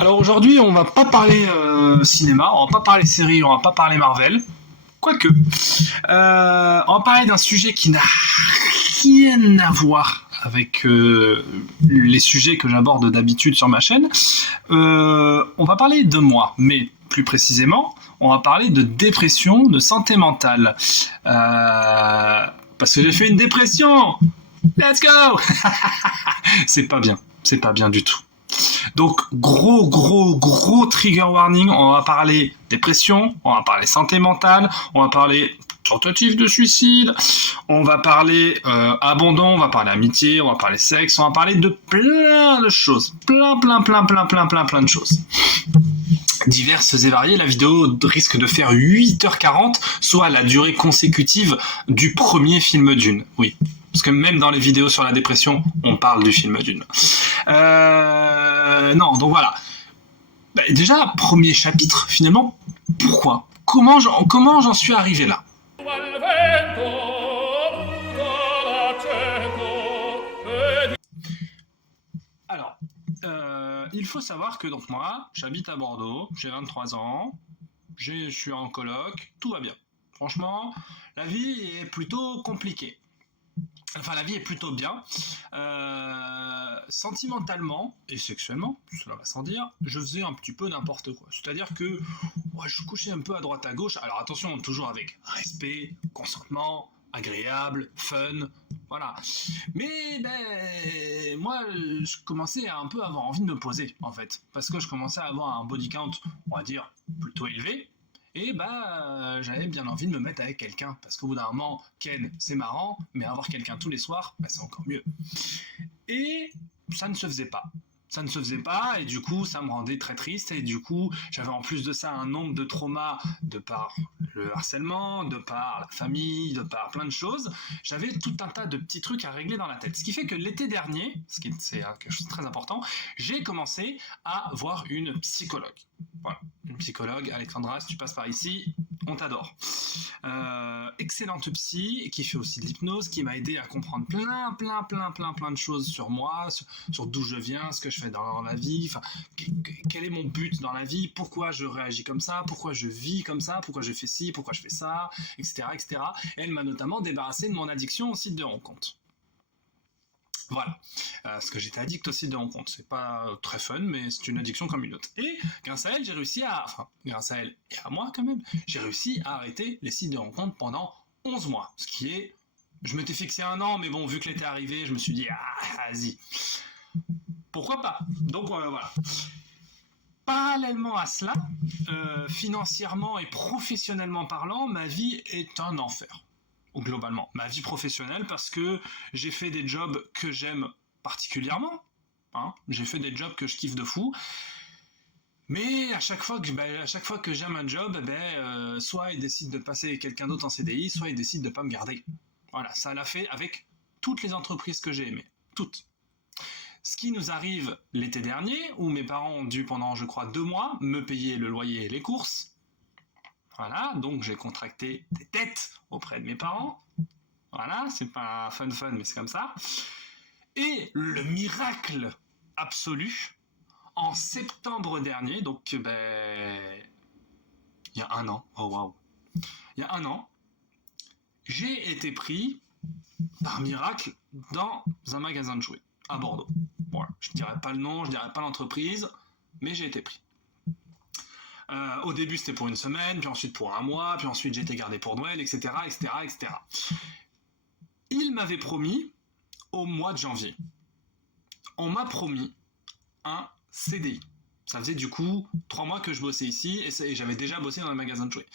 Alors aujourd'hui, on va pas parler cinéma, on va pas parler série, on va pas parler Marvel. Quoique. On va parler d'un sujet qui n'a rien à voir avec les sujets que j'aborde d'habitude sur ma chaîne. On va parler de moi, mais plus précisément, on va parler de dépression, de santé mentale. Parce que j'ai fait une dépression. Let's go. C'est pas bien, c'est pas bien du tout. Donc gros trigger warning, on va parler dépression, on va parler santé mentale, on va parler tentative de suicide, on va parler abandon, on va parler amitié, on va parler sexe, on va parler de plein de choses, plein de choses. Diverses et variées, la vidéo risque de faire 8h40, soit la durée consécutive du premier film Dune, oui. Parce que même dans les vidéos sur la dépression, on parle du film Dune. Non, donc voilà. Bah, déjà, premier chapitre, finalement, pourquoi ? Comment j'en suis arrivé là ? Alors, il faut savoir que donc moi, j'habite à Bordeaux, j'ai 23 ans, je suis en coloc, tout va bien. Franchement, la vie est plutôt compliquée. Enfin, la vie est plutôt bien. Sentimentalement et sexuellement, cela va sans dire, je faisais un petit peu n'importe quoi. C'est-à-dire que je couchais un peu à droite à gauche. Alors attention, toujours avec respect, consentement, agréable, fun, voilà. Mais moi, je commençais à un peu avoir envie de me poser, en fait. Parce que je commençais à avoir un body count, on va dire, plutôt élevé. Et j'avais bien envie de me mettre avec quelqu'un, parce qu'au bout d'un moment, Ken, c'est marrant, mais avoir quelqu'un tous les soirs, c'est encore mieux. Et ça ne se faisait pas. Ça ne se faisait pas, et du coup, ça me rendait très triste, et du coup, j'avais en plus de ça un nombre de traumas de par le harcèlement, de par la famille, de par plein de choses. J'avais tout un tas de petits trucs à régler dans la tête. Ce qui fait que l'été dernier, c'est quelque chose de très important, j'ai commencé à voir une psychologue. Voilà, une psychologue, Alexandra, si tu passes par ici, on t'adore. Excellente psy, qui fait aussi de l'hypnose, qui m'a aidé à comprendre plein de choses sur moi, sur d'où je viens, ce que je fais dans la vie, enfin, quel est mon but dans la vie, pourquoi je réagis comme ça, pourquoi je vis comme ça, pourquoi je fais ci, pourquoi je fais ça, etc. Et elle m'a notamment débarrassé de mon addiction au site de rencontre. Voilà, parce que j'étais addict au site de rencontre. C'est pas très fun, mais c'est une addiction comme une autre. Et grâce à elle, grâce à elle et à moi quand même, j'ai réussi à arrêter les sites de rencontre pendant 11 mois. Ce qui est... Je m'étais fixé 1 an, mais bon, vu que l'été arrivé, je me suis dit, vas-y. Pourquoi pas ? Donc voilà. Parallèlement à cela, financièrement et professionnellement parlant, ma vie est un enfer. Globalement, ma vie professionnelle, parce que j'ai fait des jobs que j'aime particulièrement, j'ai fait des jobs que je kiffe de fou, mais à chaque fois que j'aime un job, soit il décide de passer avec quelqu'un d'autre en CDI, soit il décide de pas me garder. Voilà, ça l'a fait avec toutes les entreprises que j'ai aimées, toutes. Ce qui nous arrive l'été dernier, où mes parents ont dû pendant, je crois, 2 mois, me payer le loyer et les courses. Voilà, donc j'ai contracté des dettes auprès de mes parents. Voilà, c'est pas fun, mais c'est comme ça. Et le miracle absolu, en septembre dernier, donc il y a 1 an, oh waouh, il y a 1 an, j'ai été pris par miracle dans un magasin de jouets à Bordeaux. Voilà, je dirais pas le nom, je dirais pas l'entreprise, mais j'ai été pris. Au début, c'était pour 1 semaine, puis ensuite pour 1 mois, puis ensuite j'ai été gardé pour Noël, etc. Il m'avait promis, au mois de janvier, on m'a promis un CDI. Ça faisait du coup 3 mois que je bossais ici, et j'avais déjà bossé dans un magasin de jouets.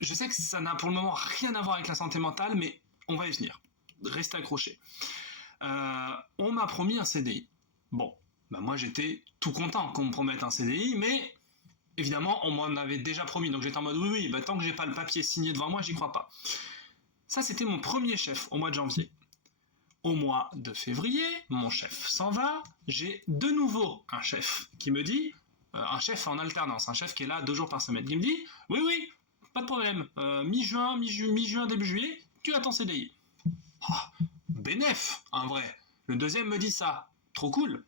Je sais que ça n'a pour le moment rien à voir avec la santé mentale, mais on va y venir. Restez accrochés. On m'a promis un CDI. Bon, moi j'étais tout content qu'on me promette un CDI, mais... Évidemment, on m'en avait déjà promis, donc j'étais en mode oui, tant que j'ai pas le papier signé devant moi, j'y crois pas. Ça, c'était mon premier chef au mois de janvier. Au mois de février, mon chef s'en va, j'ai de nouveau un chef qui me dit, un chef en alternance, un chef qui est là 2 jours par semaine, qui me dit oui, pas de problème, mi-juin, début juillet, tu as ton CDI. Bénef, un vrai. Le deuxième me dit ça, trop cool.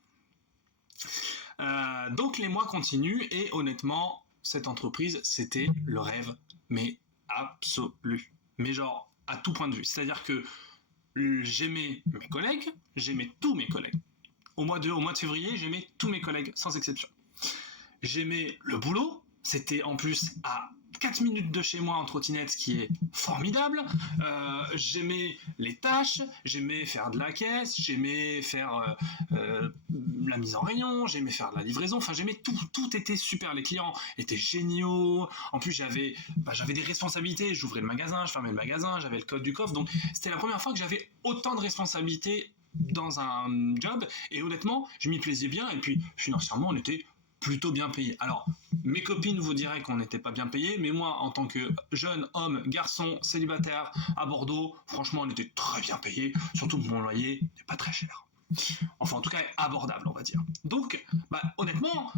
Donc les mois continuent et honnêtement, cette entreprise, c'était le rêve, mais absolu. Mais genre, à tout point de vue. C'est-à-dire que j'aimais mes collègues, j'aimais tous mes collègues. Au mois de février, j'aimais tous mes collègues, sans exception. J'aimais le boulot, c'était en plus à 4 minutes de chez moi en trottinette, ce qui est formidable. J'aimais les tâches, j'aimais faire de la caisse, j'aimais faire la mise en rayon, j'aimais faire de la livraison, enfin j'aimais tout, tout était super, les clients étaient géniaux. En plus j'avais des responsabilités, j'ouvrais le magasin, je fermais le magasin, j'avais le code du coffre, donc c'était la première fois que j'avais autant de responsabilités dans un job, et honnêtement je m'y plaisais bien, et puis financièrement on était plutôt bien payé. Alors, mes copines vous diraient qu'on n'était pas bien payé, mais moi, en tant que jeune homme, garçon, célibataire à Bordeaux, franchement, on était très bien payé, surtout que mon loyer n'est pas très cher. Enfin, en tout cas, abordable, on va dire. Donc, honnêtement,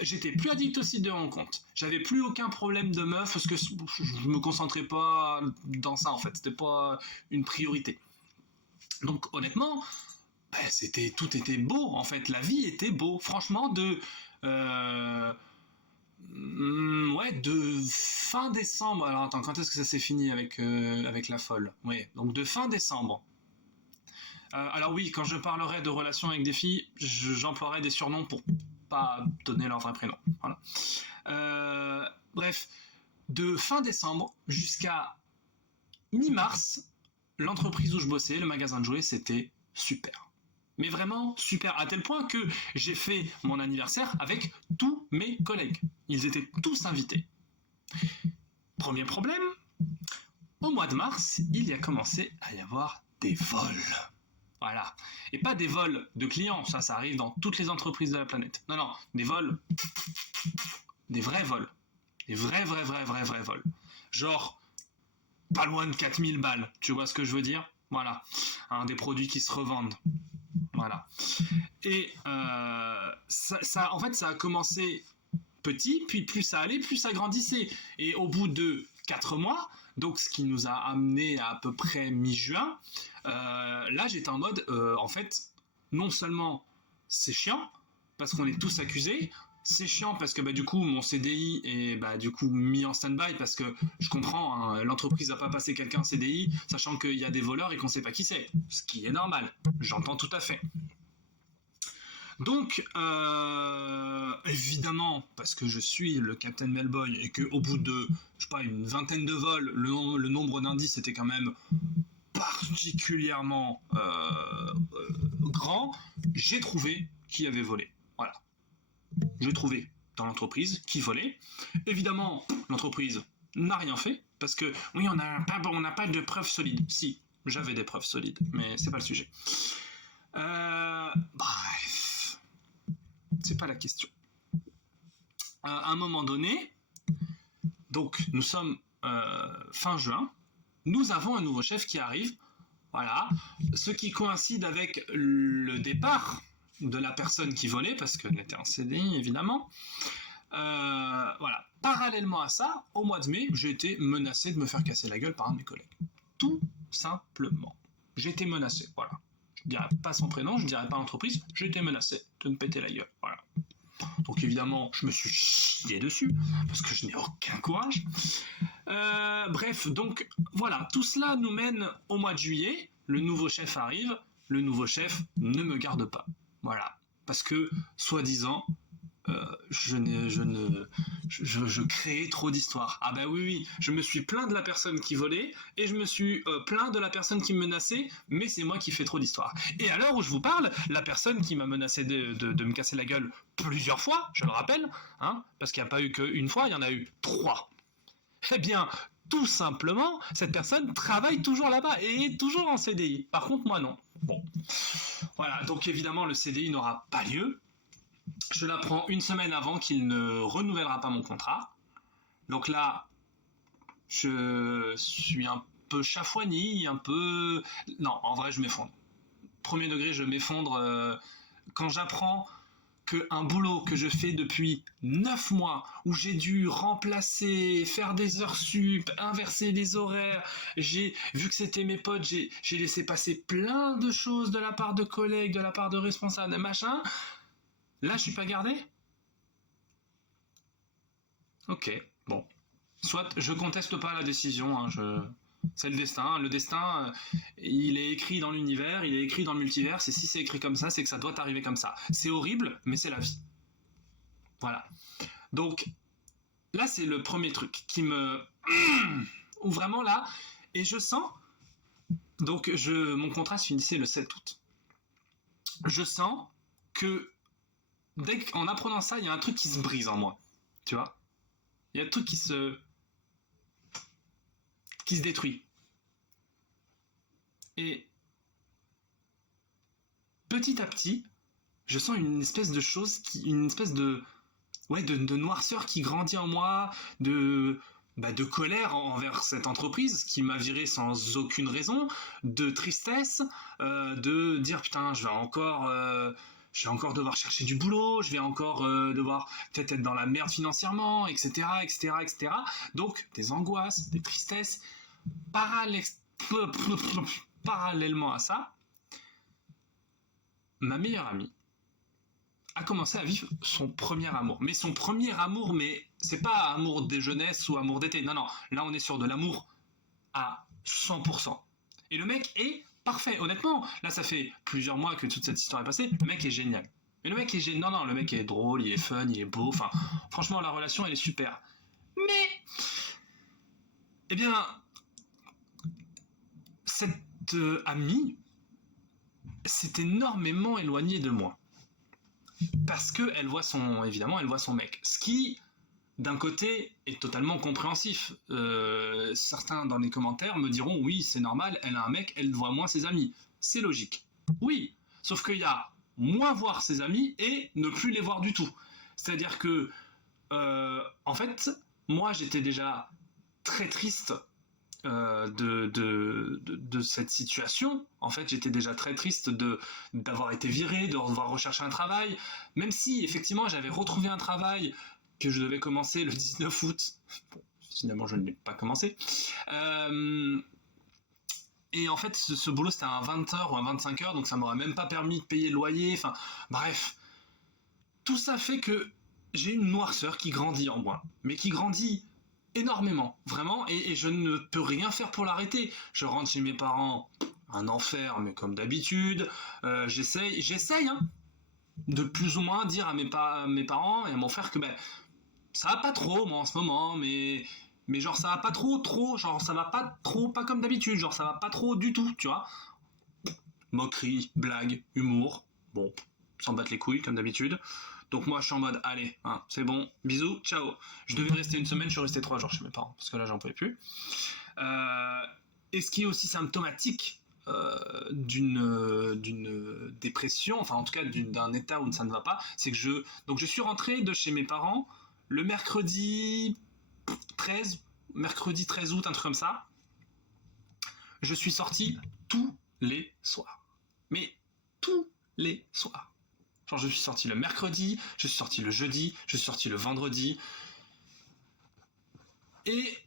j'étais plus addict aussi de mon compte. J'avais plus aucun problème de meuf, parce que je me concentrais pas dans ça, en fait. C'était pas une priorité. Donc, honnêtement, tout était beau, en fait. La vie était beau. Franchement, de fin décembre. Alors attends, quand est-ce que ça s'est fini avec la folle? Ouais, donc de fin décembre. Alors oui, quand je parlerai de relations avec des filles, j'emploierai des surnoms pour pas donner leur vrai prénom. Voilà. Bref, de fin décembre jusqu'à mi-mars, l'entreprise où je bossais, le magasin de jouets, c'était super. Mais vraiment super, à tel point que j'ai fait mon anniversaire avec tous mes collègues. Ils étaient tous invités. Premier problème, au mois de mars, il y a commencé à y avoir des vols. Voilà. Et pas des vols de clients, ça arrive dans toutes les entreprises de la planète. Non, des vols, des vrais vols. Des vrais vols. Genre, pas loin de 4000 balles, tu vois ce que je veux dire? Voilà. Des produits qui se revendent. Voilà. Et ça, en fait, ça a commencé petit, puis plus ça allait, plus ça grandissait. Et au bout de 4 mois, donc ce qui nous a amené à peu près mi-juin, là j'étais en mode, en fait, non seulement c'est chiant, parce qu'on est tous accusés, c'est chiant parce que du coup mon CDI est du coup mis en stand-by, parce que je comprends, hein, l'entreprise va pas passer quelqu'un en CDI sachant qu'il y a des voleurs et qu'on sait pas qui c'est, ce qui est normal, j'entends tout à fait. Donc évidemment, parce que je suis le Captain Melboy et qu'au bout de je sais pas une vingtaine de vols, le nombre d'indices était quand même particulièrement grand, j'ai trouvé qui avait volé. Voilà. J'ai trouvé dans l'entreprise qui volait. Évidemment, l'entreprise n'a rien fait, parce que oui, on n'a pas de preuves solides. Si, j'avais des preuves solides, mais c'est pas le sujet. Bref, c'est pas la question. À un moment donné, donc nous sommes fin juin, nous avons un nouveau chef qui arrive, voilà, ce qui coïncide avec le départ de la personne qui volait, parce qu'elle était en CDI évidemment. Voilà. Parallèlement à ça, au mois de mai, j'ai été menacé de me faire casser la gueule par un de mes collègues. Tout simplement. J'ai été menacé, voilà. Je ne dirais pas son prénom, je ne dirais pas l'entreprise, j'ai été menacé de me péter la gueule, voilà. Donc évidemment, je me suis chié dessus, parce que je n'ai aucun courage. Bref, donc voilà, tout cela nous mène au mois de juillet, le nouveau chef arrive, le nouveau chef ne me garde pas. Voilà, parce que, soi-disant, je créais trop d'histoires. Ah oui, je me suis plaint de la personne qui volait, et je me suis plaint de la personne qui me menaçait, mais c'est moi qui fais trop d'histoires. Et à l'heure où je vous parle, la personne qui m'a menacé de me casser la gueule plusieurs fois, je le rappelle, hein, parce qu'il n'y a pas eu qu'une fois, il y en a eu 3. Eh bien, tout simplement, cette personne travaille toujours là-bas et est toujours en CDI. Par contre, moi non. Bon. Voilà, donc évidemment, le CDI n'aura pas lieu. Je l'apprends une semaine avant qu'il ne renouvellera pas mon contrat. Donc là, je suis un peu chafouani, un peu... Non, en vrai, je m'effondre. Premier degré, je m'effondre quand j'apprends qu'un boulot que je fais depuis 9 mois, où j'ai dû remplacer, faire des heures sup, inverser les horaires, vu que c'était mes potes, j'ai laissé passer plein de choses de la part de collègues, de la part de responsables, machin. Là, je suis pas gardé? Ok, bon. Soit je conteste pas la décision, hein, c'est le destin. Le destin, il est écrit dans l'univers, il est écrit dans le multivers, et si c'est écrit comme ça, c'est que ça doit arriver comme ça. C'est horrible, mais c'est la vie. Voilà. Donc, là, c'est le premier truc qui me... Ou vraiment là, et je sens... Donc, mon contrat se finissait le 7 août. Je sens que, en apprenant ça, il y a un truc qui se brise en moi. Tu vois? Il y a un truc qui se détruit. Et petit à petit, je sens une espèce de chose, une espèce de, ouais, de noirceur qui grandit en moi, de colère envers cette entreprise qui m'a viré sans aucune raison, de tristesse, de dire putain, je vais encore devoir chercher du boulot, je vais encore devoir peut-être être dans la merde financièrement, etc., etc., etc. Donc des angoisses, des tristesses, parallèlement à ça, ma meilleure amie a commencé à vivre son premier amour. Mais son premier amour, mais c'est pas amour de jeunesse ou amour d'été. Non, non, là on est sur de l'amour à 100%. Et le mec est parfait. Honnêtement, là ça fait plusieurs mois que toute cette histoire est passée. Le mec est génial. Mais le mec est génial. Non, non, le mec est drôle, il est fun, il est beau. Enfin, franchement, la relation elle est super. Mais, eh bien, cette amie s'est énormément éloignée de moi. Parce que évidemment, elle voit son mec. Ce qui, d'un côté, est totalement compréhensif. Certains dans les commentaires me diront oui, c'est normal, elle a un mec, elle voit moins ses amis. C'est logique. Oui, sauf qu'il y a moins voir ses amis et ne plus les voir du tout. C'est-à-dire que, en fait, moi j'étais déjà très triste de cette situation. En fait, j'étais déjà très triste d'avoir été viré, de devoir rechercher un travail, même si effectivement j'avais retrouvé un travail que je devais commencer le 19 août. Bon, finalement, je ne l'ai pas commencé. Et en fait, ce boulot, c'était un 20h ou un 25h, donc ça m'aurait même pas permis de payer le loyer. Enfin, bref. Tout ça fait que j'ai une noirceur qui grandit en moi, mais qui grandit énormément, vraiment, et je ne peux rien faire pour l'arrêter. Je rentre chez mes parents, un enfer, mais comme d'habitude. J'essaye, hein, de plus ou moins dire à mes parents et à mon frère que ben, ça va pas trop, moi, en ce moment, mais genre ça va pas trop, genre ça va pas trop, pas comme d'habitude, genre ça va pas trop du tout, tu vois. Moquerie, blague, humour, bon, s'en battre les couilles, comme d'habitude. Donc moi je suis en mode allez, hein, c'est bon, bisous, ciao. Je devais rester une semaine, je suis resté 3 jours chez mes parents, parce que là j'en pouvais plus. Et ce qui est aussi symptomatique d'une dépression, enfin en tout cas d'un état où ça ne va pas, c'est que je suis rentré de chez mes parents le mercredi 13 août, un truc comme ça. Je suis sorti tous les soirs. Mais tous les soirs. Genre je suis sorti le mercredi, je suis sorti le jeudi, je suis sorti le vendredi. Et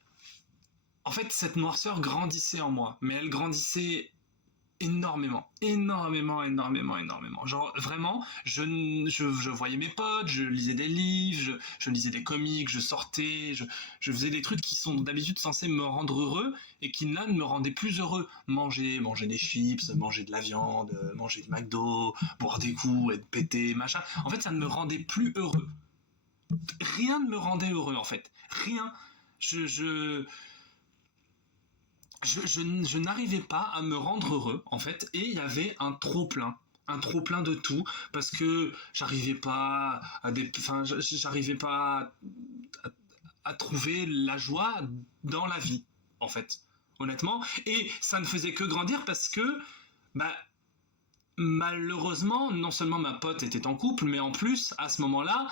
en fait, cette noirceur grandissait en moi. Mais elle grandissait énormément. Genre vraiment, je voyais mes potes, je lisais des livres, je lisais des comics, je sortais, je faisais des trucs qui sont d'habitude censés me rendre heureux et qui là ne me rendaient plus heureux. Manger des chips, manger de la viande, manger de McDo, boire des coups, être pété, machin. En fait, ça ne me rendait plus heureux. Rien ne me rendait heureux en fait. Rien. Je n'arrivais pas à me rendre heureux en fait, et il y avait un trop plein de tout, parce que j'arrivais pas à trouver la joie dans la vie en fait, honnêtement, et ça ne faisait que grandir parce que bah malheureusement non seulement ma pote était en couple, mais en plus à ce moment-là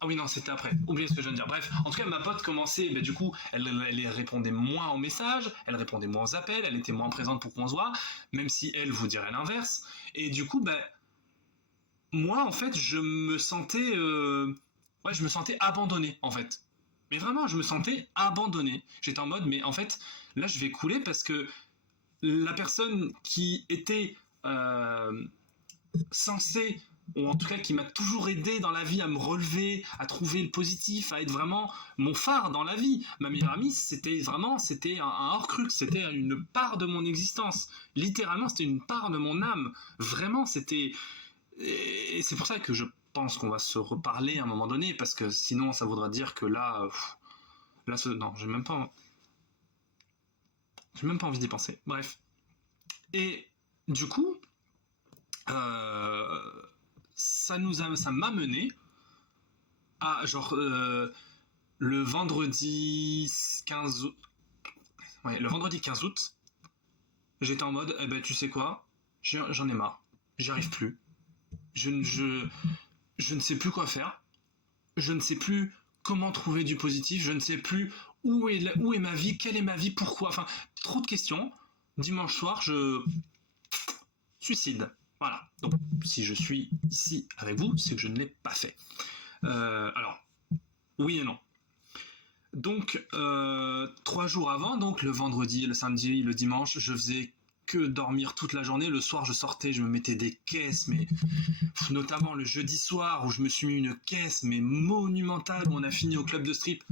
ah oui, non, c'était après. Oubliez ce que je viens de dire. Bref, en tout cas, ma pote commençait, bah, du coup, elle répondait moins aux messages, elle répondait moins aux appels, elle était moins présente pour qu'on se voit, même si elle vous dirait l'inverse. Et du coup, bah, moi, en fait, je me sentais abandonné, en fait. Mais vraiment, je me sentais abandonné. J'étais en mode, mais en fait, là, je vais couler parce que la personne qui était censé, ou en tout cas qui m'a toujours aidé dans la vie à me relever, à trouver le positif, à être vraiment mon phare dans la vie. Ma meilleure amie, c'était un hors-crux, c'était une part de mon existence. Littéralement, c'était une part de mon âme. Vraiment, c'était... Et c'est pour ça que je pense qu'on va se reparler à un moment donné, parce que sinon, ça voudra dire que là... non, j'ai même pas envie d'y penser. Bref. Et du coup, ça m'a mené à genre le vendredi 15 août. Ouais, le vendredi 15 août, j'étais en mode, eh ben tu sais quoi, j'en ai marre, j'y arrive plus, je ne sais plus quoi faire, je ne sais plus comment trouver du positif, je ne sais plus où est ma vie, quelle est ma vie, pourquoi, enfin, trop de questions. Dimanche soir, suicide. Voilà. Donc, si je suis ici avec vous, c'est que je ne l'ai pas fait. Alors, oui et non. Donc, 3 jours avant, donc le vendredi, le samedi, le dimanche, je faisais que dormir toute la journée. Le soir, je sortais, je me mettais des caisses, mais notamment le jeudi soir où je me suis mis une caisse, mais monumentale, où on a fini au club de strip.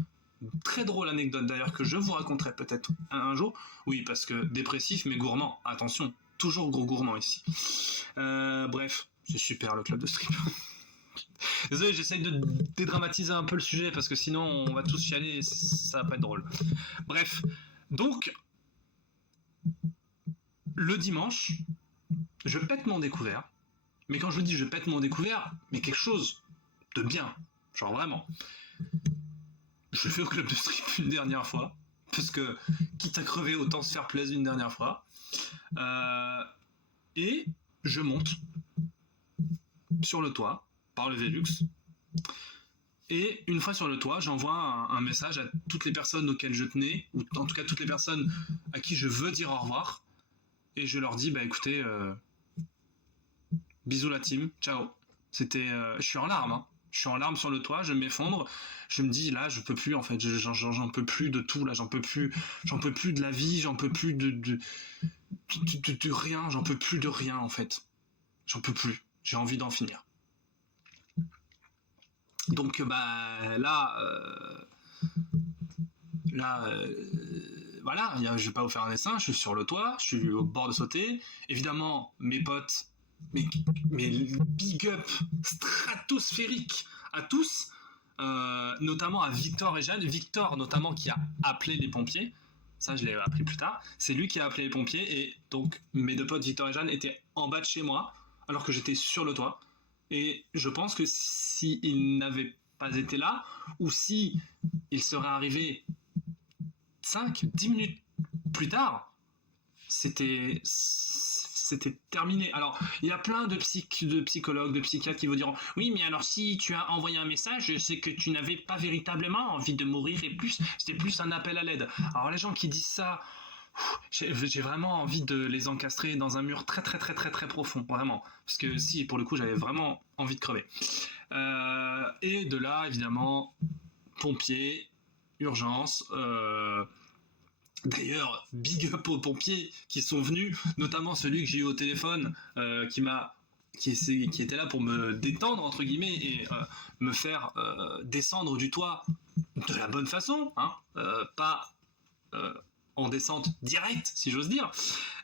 Très drôle anecdote d'ailleurs que je vous raconterai peut-être un jour. Oui, parce que dépressif mais gourmand. Attention, toujours gros gourmand ici. Bref, c'est super le club de strip. Désolé, j'essaye de dédramatiser un peu le sujet parce que sinon on va tous chialer et ça va pas être drôle. Bref, donc le dimanche, je pète mon découvert. Mais quand je vous dis je pète mon découvert, mais quelque chose de bien, genre vraiment. Je fais au club de strip une dernière fois, parce que quitte à crever, autant se faire plaisir une dernière fois. Et je monte sur le toit, par le Velux. Et une fois sur le toit, j'envoie un message à toutes les personnes auxquelles je tenais, ou en tout cas toutes les personnes à qui je veux dire au revoir. Et je leur dis, bah écoutez, bisous la team, ciao. Je suis en larmes, hein. Je suis en larmes sur le toit, je m'effondre, je me dis là je peux plus en fait, j'en peux plus de tout là, j'en peux plus de la vie, j'en peux plus de rien, j'en peux plus de rien en fait, j'en peux plus, j'ai envie d'en finir. Donc bah là voilà, je vais pas vous faire un dessin, je suis sur le toit, je suis au bord de sauter, évidemment mes potes, mais big up stratosphérique à tous, notamment à Victor et Jeanne. Victor notamment qui a appelé les pompiers, ça je l'ai appris plus tard, c'est lui qui a appelé les pompiers et donc mes deux potes Victor et Jeanne étaient en bas de chez moi alors que j'étais sur le toit et je pense que s'ils n'avaient pas été là ou si il serait arrivé 5-10 minutes plus tard, c'était terminé. Alors, il y a plein de psychologues, de psychiatres qui vous diront « Oui, mais alors si tu as envoyé un message, c'est que tu n'avais pas véritablement envie de mourir et c'était plus un appel à l'aide. » Alors, les gens qui disent ça, j'ai vraiment envie de les encastrer dans un mur très très très très très profond, vraiment. Parce que si, pour le coup, j'avais vraiment envie de crever. Et de là, évidemment, pompiers, urgence... D'ailleurs, big up aux pompiers qui sont venus, notamment celui que j'ai eu au téléphone, qui était là pour me détendre entre guillemets et me faire descendre du toit de la bonne façon, hein, pas en descente directe, si j'ose dire.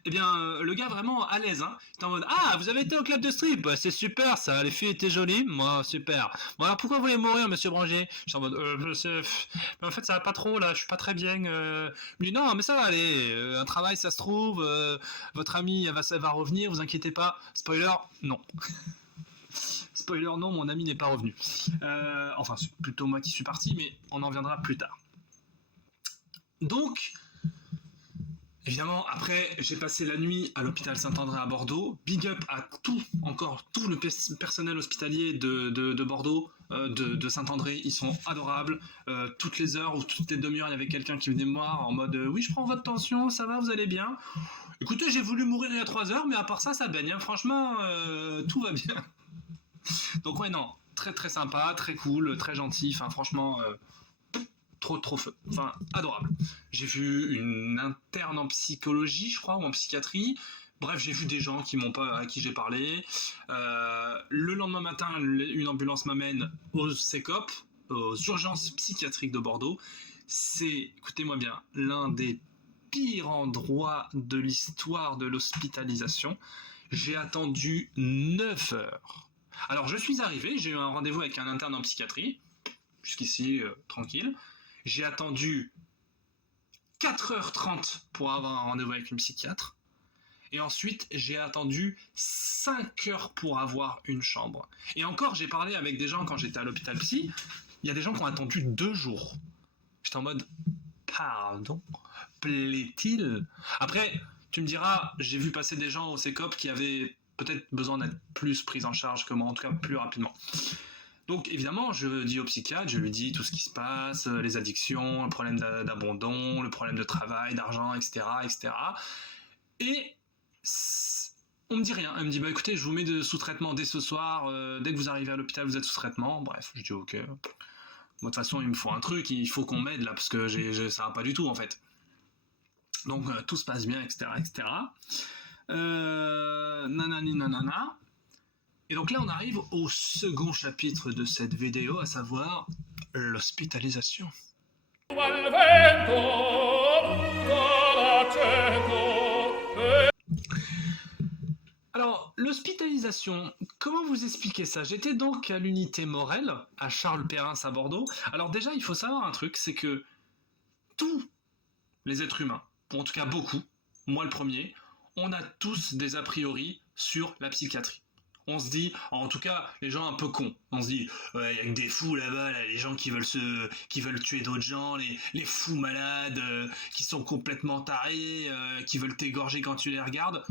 Eh bien, le gars vraiment à l'aise, hein. Il était en mode « Ah, vous avez été au club de strip, bah, c'est super ça, les filles étaient jolies, moi super. Bon alors pourquoi vous voulez mourir, monsieur Branger ?» Je suis en mode mais en fait ça va pas trop là, je suis pas très bien. Mais non, mais ça va aller, un travail ça se trouve, votre ami elle va revenir, vous inquiétez pas. Spoiler, non. Spoiler, non, mon ami n'est pas revenu. Enfin, c'est plutôt moi qui suis parti, mais on en viendra plus tard. Donc... Évidemment, après, j'ai passé la nuit à l'hôpital Saint-André à Bordeaux. Big up à tout le personnel hospitalier de Bordeaux, de Saint-André. Ils sont adorables. Toutes les heures ou toutes les demi-heures, il y avait quelqu'un qui venait me voir en mode oui, je prends votre tension, ça va, vous allez bien. Écoutez, j'ai voulu mourir il y a 3 heures, mais à part ça, ça baigne. Hein. Franchement, tout va bien. Donc ouais, non, très très sympa, très cool, très gentil. Enfin, franchement... trop feu, enfin adorable. J'ai vu une interne en psychologie, je crois, ou en psychiatrie, Bref, j'ai vu des gens à qui j'ai parlé. Le lendemain matin, une ambulance m'amène au CECOP, aux urgences psychiatriques de Bordeaux. C'est, écoutez-moi bien, l'un des pires endroits de l'histoire de l'hospitalisation. J'ai attendu 9 heures. Alors, je suis arrivé, j'ai eu un rendez-vous avec un interne en psychiatrie, jusqu'ici, tranquille. J'ai attendu 4h30 pour avoir un rendez-vous avec une psychiatre. Et ensuite, j'ai attendu 5 heures pour avoir une chambre. Et encore, j'ai parlé avec des gens quand j'étais à l'hôpital psy. Il y a des gens qui ont attendu 2 jours. J'étais en mode, pardon, plaît-il? Après, tu me diras, j'ai vu passer des gens au CECOP qui avaient peut-être besoin d'être plus pris en charge que moi, en tout cas plus rapidement. Donc évidemment, je dis au psychiatre, je lui dis tout ce qui se passe, les addictions, le problème d'abandon, le problème de travail, d'argent, etc., etc. Et on me dit rien. Elle me dit, bah écoutez, je vous mets sous traitement dès ce soir, dès que vous arrivez à l'hôpital, vous êtes sous traitement. Bref, je dis ok. Moi, de toute façon, il me faut un truc, il faut qu'on m'aide là, parce que ça va pas du tout en fait. Donc tout se passe bien, etc., etc. Nanani nanana. Et donc là, on arrive au second chapitre de cette vidéo, à savoir l'hospitalisation. Alors, l'hospitalisation, comment vous expliquer ça? J'étais donc à l'unité Morel, à Charles-Perrin à Bordeaux. Alors déjà, il faut savoir un truc, c'est que tous les êtres humains, ou en tout cas beaucoup, moi le premier, on a tous des a priori sur la psychiatrie. On se dit, en tout cas, les gens un peu cons, on se dit, ouais, il y a que des fous là-bas, là, les gens qui veulent tuer d'autres gens, les fous malades, qui sont complètement tarés, qui veulent t'égorger quand tu les regardes.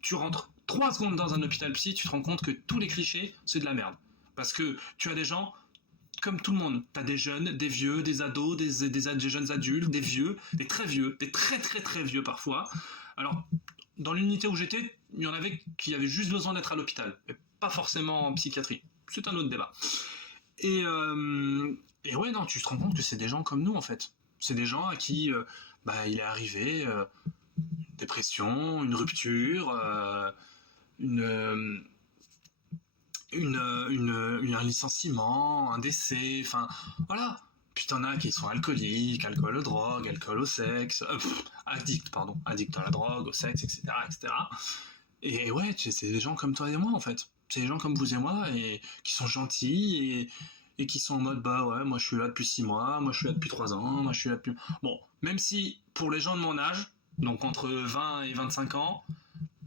Tu rentres 3 secondes dans un hôpital psy, tu te rends compte que tous les clichés, c'est de la merde. Parce que tu as des gens, comme tout le monde, tu as des jeunes, des vieux, des ados, des jeunes adultes, des vieux, des très vieux, des très très très vieux parfois. Alors, dans l'unité où j'étais, il y en avait qui avaient juste besoin d'être à l'hôpital, mais pas forcément en psychiatrie. C'est un autre débat. Et ouais, non, tu te rends compte que c'est des gens comme nous, en fait. C'est des gens à qui il est arrivé une dépression, une rupture, un licenciement, un décès, enfin, voilà. Puis t'en as qui sont alcooliques, alcool aux drogues, alcool au sexe, addicts à la drogue, au sexe, etc., etc. Et ouais, c'est des gens comme toi et moi, en fait. C'est des gens comme vous et moi, et qui sont gentils, et qui sont en mode, bah ouais, moi je suis là depuis 6 mois, moi je suis là depuis 3 ans, moi je suis là depuis... Bon, même si, pour les gens de mon âge, donc entre 20 et 25 ans,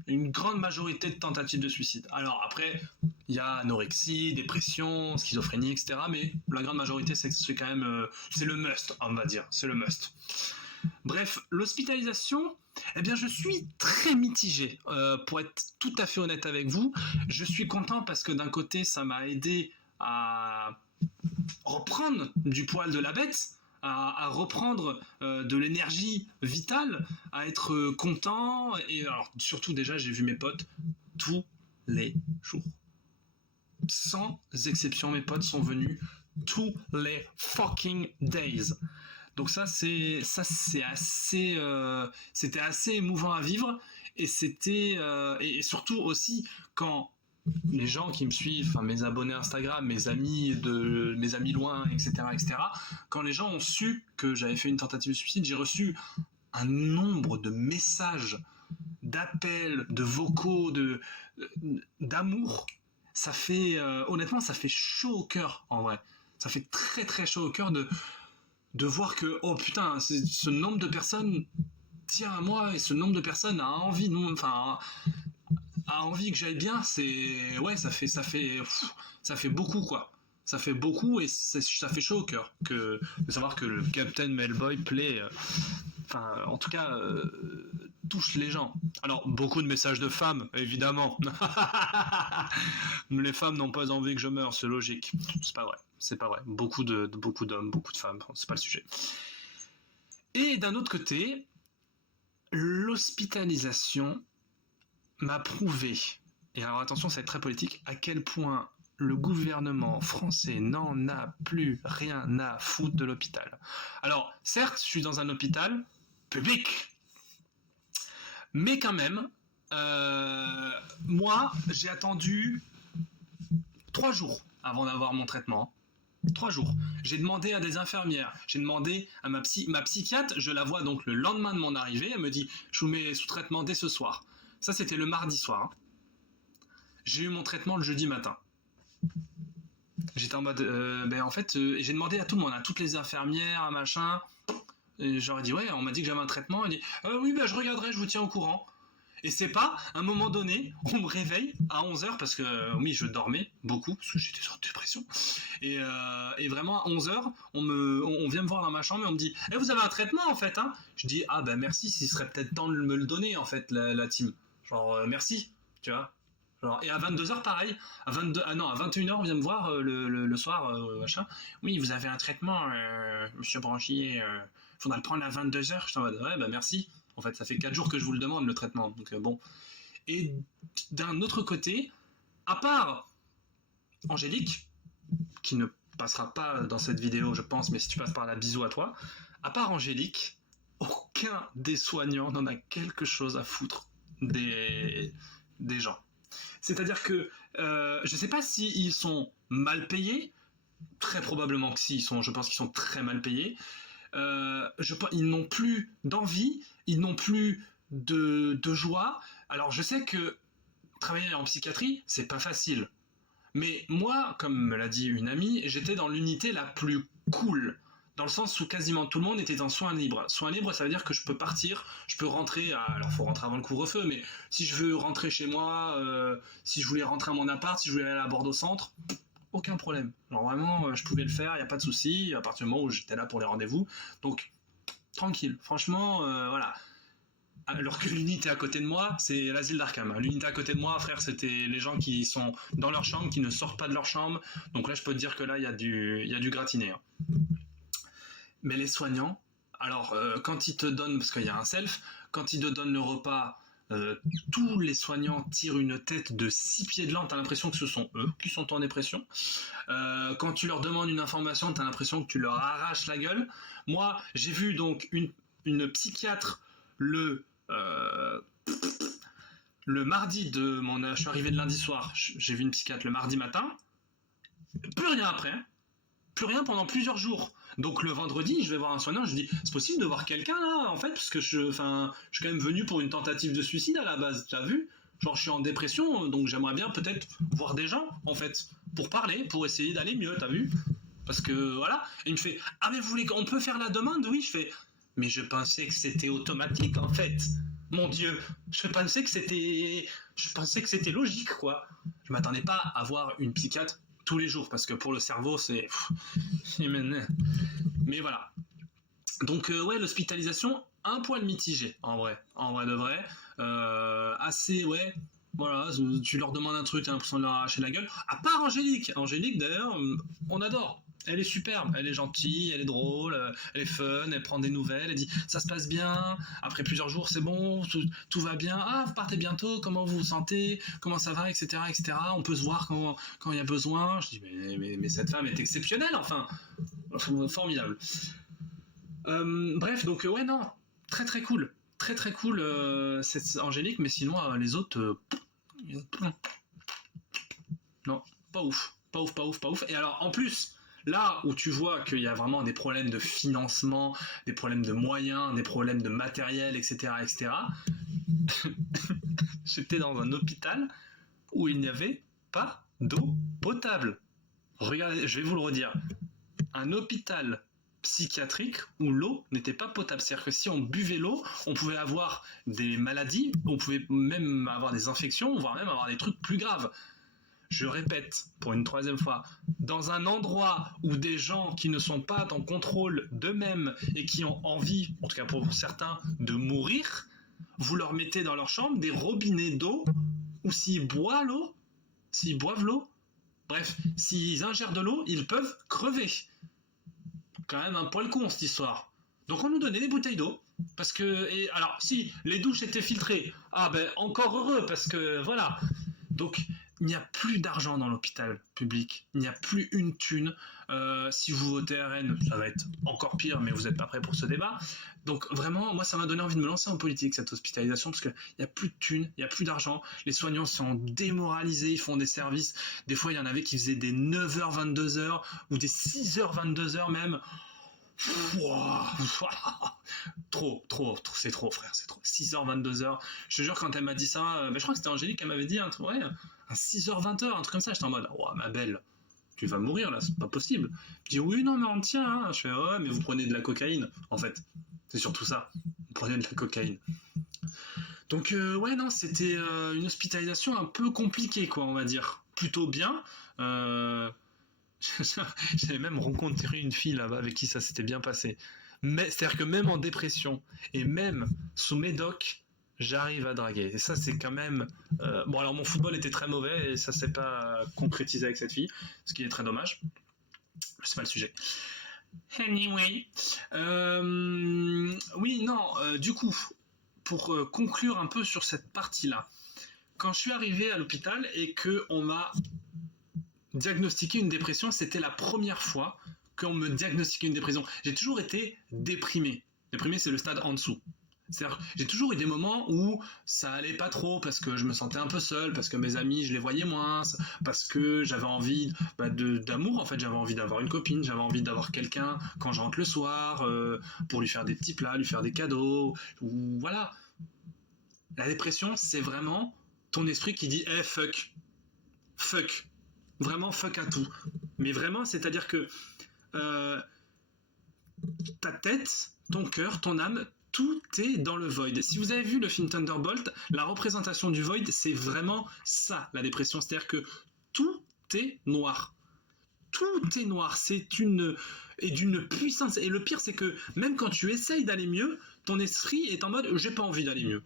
une grande majorité de tentatives de suicide. Alors après, il y a anorexie, dépression, schizophrénie, etc. Mais la grande majorité, c'est quand même... c'est le must, on va dire. C'est le must. Bref, l'hospitalisation, eh bien, je suis très mitigé. Pour être tout à fait honnête avec vous, je suis content parce que d'un côté, ça m'a aidé à reprendre du poil de la bête, à reprendre de l'énergie vitale, à être content. Et alors, surtout, déjà, j'ai vu mes potes tous les jours. Sans exception, mes potes sont venus tous les fucking days. Donc c'était assez émouvant à vivre, et c'était et surtout aussi quand les gens qui me suivent, enfin mes abonnés Instagram, mes amis loin, etc., quand les gens ont su que j'avais fait une tentative de suicide, j'ai reçu un nombre de messages, d'appels, de vocaux, d'amour. Ça fait honnêtement, ça fait chaud au cœur, en vrai. Ça fait très très chaud au cœur de voir que, oh putain, ce nombre de personnes tient à moi, et ce nombre de personnes a envie que j'aille bien. C'est, ouais, ça fait beaucoup, quoi. Ça fait beaucoup, et ça fait chaud au cœur de savoir que le Captain Melboy plaît, en tout cas, touche les gens. Alors, beaucoup de messages de femmes, évidemment. Les femmes n'ont pas envie que je meure, c'est logique. C'est pas vrai. Beaucoup d'hommes, beaucoup de femmes, c'est pas le sujet. Et d'un autre côté, l'hospitalisation m'a prouvé, et alors attention, ça va être très politique, à quel point le gouvernement français n'en a plus rien à foutre de l'hôpital. Alors, certes, je suis dans un hôpital public, mais quand même, Moi, j'ai attendu 3 jours avant d'avoir mon traitement. 3 jours. J'ai demandé à des infirmières, j'ai demandé à ma psychiatre, je la vois donc le lendemain de mon arrivée, elle me dit je vous mets sous traitement dès ce soir. Ça c'était le mardi soir. Hein. J'ai eu mon traitement le jeudi matin. J'étais en mode, en fait, j'ai demandé à tout le monde, à toutes les infirmières, machin. Et j'aurais dit ouais, on m'a dit que j'avais un traitement. Elle dit oui, je regarderai, je vous tiens au courant. Et c'est pas, à un moment donné, on me réveille à 11h parce que, oui, je dormais beaucoup, parce que j'étais en dépression. Et vraiment, à 11h, on vient me voir dans ma chambre et on me dit vous avez un traitement, en fait, hein. Je dis merci, s'il serait peut-être temps de me le donner, en fait, la team. Genre, merci, tu vois. Genre, et à 22h, pareil. À 21h, on vient me voir le soir, machin. Oui, vous avez un traitement, monsieur Branchier, faudra le prendre à 22h. Je suis en mode, ouais, merci. En fait, ça fait 4 jours que je vous le demande, le traitement. Donc, bon. Et d'un autre côté, à part Angélique, qui ne passera pas dans cette vidéo, je pense, mais si tu passes par là, bisous à toi. À part Angélique, aucun des soignants n'en a quelque chose à foutre des gens. C'est-à-dire que je ne sais pas s'ils sont mal payés, très probablement que si, je pense qu'ils sont très mal payés. Ils n'ont plus d'envie, ils n'ont plus de joie. Alors je sais que travailler en psychiatrie, c'est pas facile. Mais moi, comme me l'a dit une amie, j'étais dans l'unité la plus cool. Dans le sens où quasiment tout le monde était en soins libres. Soins libres, ça veut dire que je peux partir, je peux rentrer, alors il faut rentrer avant le couvre-feu, mais si je veux rentrer chez moi, si je voulais rentrer à mon appart, si je voulais aller à Bordeaux Centre, aucun problème. Genre vraiment, je pouvais le faire, il n'y a pas de souci, à partir du moment où j'étais là pour les rendez-vous. Donc, tranquille. Franchement, voilà. Alors que l'unité à côté de moi, c'est l'asile d'Arkham. L'unité à côté de moi, frère, c'était les gens qui sont dans leur chambre, qui ne sortent pas de leur chambre. Donc là, je peux te dire que là, il y a du gratiné. Hein. Mais les soignants, alors quand ils te donnent, parce qu'il y a un self, quand ils te donnent le repas, tous les soignants tirent une tête de 6 pieds de long, t'as l'impression que ce sont eux qui sont en dépression. Quand tu leur demandes une information, t'as l'impression que tu leur arraches la gueule. Moi, j'ai vu donc une psychiatre le mardi je suis arrivé le lundi soir, j'ai vu une psychiatre le mardi matin, plus rien après, hein. Plus rien pendant plusieurs jours. Donc le vendredi, je vais voir un soignant, je dis c'est possible de voir quelqu'un là en fait, parce que je suis quand même venu pour une tentative de suicide à la base, tu as vu? Genre je suis en dépression, donc j'aimerais bien peut-être voir des gens en fait, pour parler, pour essayer d'aller mieux, t'as vu? Parce que voilà, et il me fait mais vous voulez qu'on peut faire la demande? Oui, je fais mais je pensais que c'était automatique en fait. Mon Dieu, je pensais que c'était logique quoi. Je m'attendais pas à voir une psychiatre tous les jours, parce que pour le cerveau, c'est... Mais voilà. Donc, ouais, l'hospitalisation, un poil mitigé, en vrai de vrai. Assez, ouais, voilà, tu leur demandes un truc, t'as l'impression de leur arracher la gueule. À part Angélique. Angélique, d'ailleurs, on adore. Elle est superbe, elle est gentille, elle est drôle, elle est fun, elle prend des nouvelles, elle dit ça se passe bien, après plusieurs jours c'est bon, tout va bien, vous partez bientôt, comment vous vous sentez, comment ça va, etc. On peut se voir quand il y a besoin. Je dis mais cette femme est exceptionnelle, enfin, formidable. Bref, donc ouais, non, très très cool, très cool cette Angélique, mais sinon les autres, non, pas ouf. Et alors en plus, là où tu vois qu'il y a vraiment des problèmes de financement, des problèmes de moyens, des problèmes de matériel, etc., j'étais dans un hôpital où il n'y avait pas d'eau potable. Regardez, je vais vous le redire. Un hôpital psychiatrique où l'eau n'était pas potable. C'est-à-dire que si on buvait l'eau, on pouvait avoir des maladies, on pouvait même avoir des infections, voire même avoir des trucs plus graves. Je répète pour une 3e fois, dans un endroit où des gens qui ne sont pas en contrôle d'eux-mêmes et qui ont envie, en tout cas pour certains, de mourir, vous leur mettez dans leur chambre des robinets d'eau, où s'ils boivent l'eau, bref, s'ils ingèrent de l'eau, ils peuvent crever. Quand même un poil con cette histoire. Donc on nous donnait des bouteilles d'eau, parce que, alors si les douches étaient filtrées, encore heureux, parce que voilà. Donc il n'y a plus d'argent dans l'hôpital public. Il n'y a plus une thune. Si vous votez RN, ça va être encore pire, mais vous n'êtes pas prêts pour ce débat. Donc vraiment, moi, ça m'a donné envie de me lancer en politique, cette hospitalisation, parce qu'il n'y a plus de thunes, il n'y a plus d'argent. Les soignants sont démoralisés, ils font des services. Des fois, il y en avait qui faisaient des 9h, 22h, ou des 6h, 22h même. Wow. Trop, c'est trop, frère, c'est trop. 6h, 22h. Je te jure, quand elle m'a dit ça, je crois que c'était Angélique, elle m'avait dit un truc, ouais, un 6h, 20h, un truc comme ça. J'étais en mode, oh, ma belle, tu vas mourir là, c'est pas possible. Je dis, oui, non, mais on tient, hein. Je fais, ouais, mais vous prenez de la cocaïne, en fait. C'est surtout ça. Vous prenez de la cocaïne. Donc, ouais, non, c'était une hospitalisation un peu compliquée, quoi, on va dire. Plutôt bien. J'avais même rencontré une fille là-bas avec qui ça s'était bien passé. Mais c'est-à-dire que même en dépression et même sous médoc, j'arrive à draguer. Et ça, c'est quand même. Bon, alors mon football était très mauvais et ça s'est pas concrétisé avec cette fille, ce qui est très dommage. C'est pas le sujet. Anyway. Oui, non, du coup, pour conclure un peu sur cette partie-là, quand je suis arrivé à l'hôpital et qu'on m'a diagnostiqué une dépression, c'était la première fois qu'on me diagnostiquait une dépression. J'ai toujours été déprimé. Déprimé, c'est le stade en dessous. C'est-à-dire, j'ai toujours eu des moments où ça allait pas trop parce que je me sentais un peu seul, parce que mes amis, je les voyais moins, parce que j'avais envie d'amour, en fait, j'avais envie d'avoir une copine, j'avais envie d'avoir quelqu'un quand je rentre le soir, pour lui faire des petits plats, lui faire des cadeaux, ou voilà. La dépression, c'est vraiment ton esprit qui dit hey, fuck. Vraiment fuck à tout. Mais vraiment, c'est-à-dire que ta tête, ton cœur, ton âme, tout est dans le void. Si vous avez vu le film Thunderbolt, la représentation du void, c'est vraiment ça, la dépression. C'est-à-dire que tout est noir. Tout est noir. C'est d'une puissance. Et le pire, c'est que même quand tu essayes d'aller mieux, ton esprit est en mode j'ai pas envie d'aller mieux.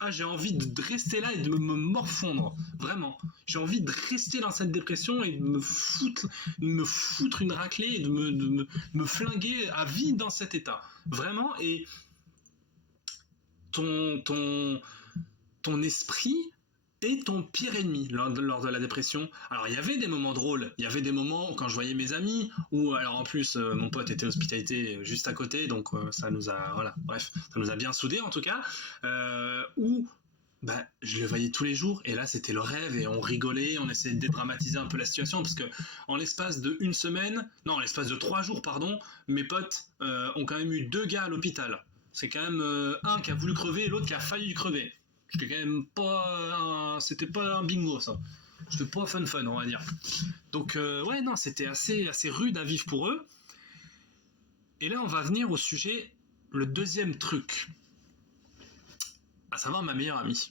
Ah, j'ai envie de rester là et de me morfondre, vraiment. J'ai envie de rester dans cette dépression et de me foutre une raclée et de me flinguer à vie dans cet état. Vraiment, et ton esprit est ton pire ennemi lors de la dépression. Alors, il y avait des moments drôles, il y avait des moments quand je voyais mes amis, ou alors en plus, mon pote était hospitalité juste à côté, donc ça nous a, voilà, bref, ça nous a bien soudés en tout cas, où je le voyais tous les jours, et là c'était le rêve, et on rigolait, on essayait de dédramatiser un peu la situation, parce que en l'espace de 3 jours, pardon, mes potes ont quand même eu 2 gars à l'hôpital. C'est quand même un qui a voulu crever et l'autre qui a failli crever. C'était quand même pas c'était pas un bingo, ça. C'était pas fun, on va dire. Donc ouais, non, c'était assez rude à vivre pour eux. Et là, on va venir au sujet, le deuxième truc, à savoir ma meilleure amie.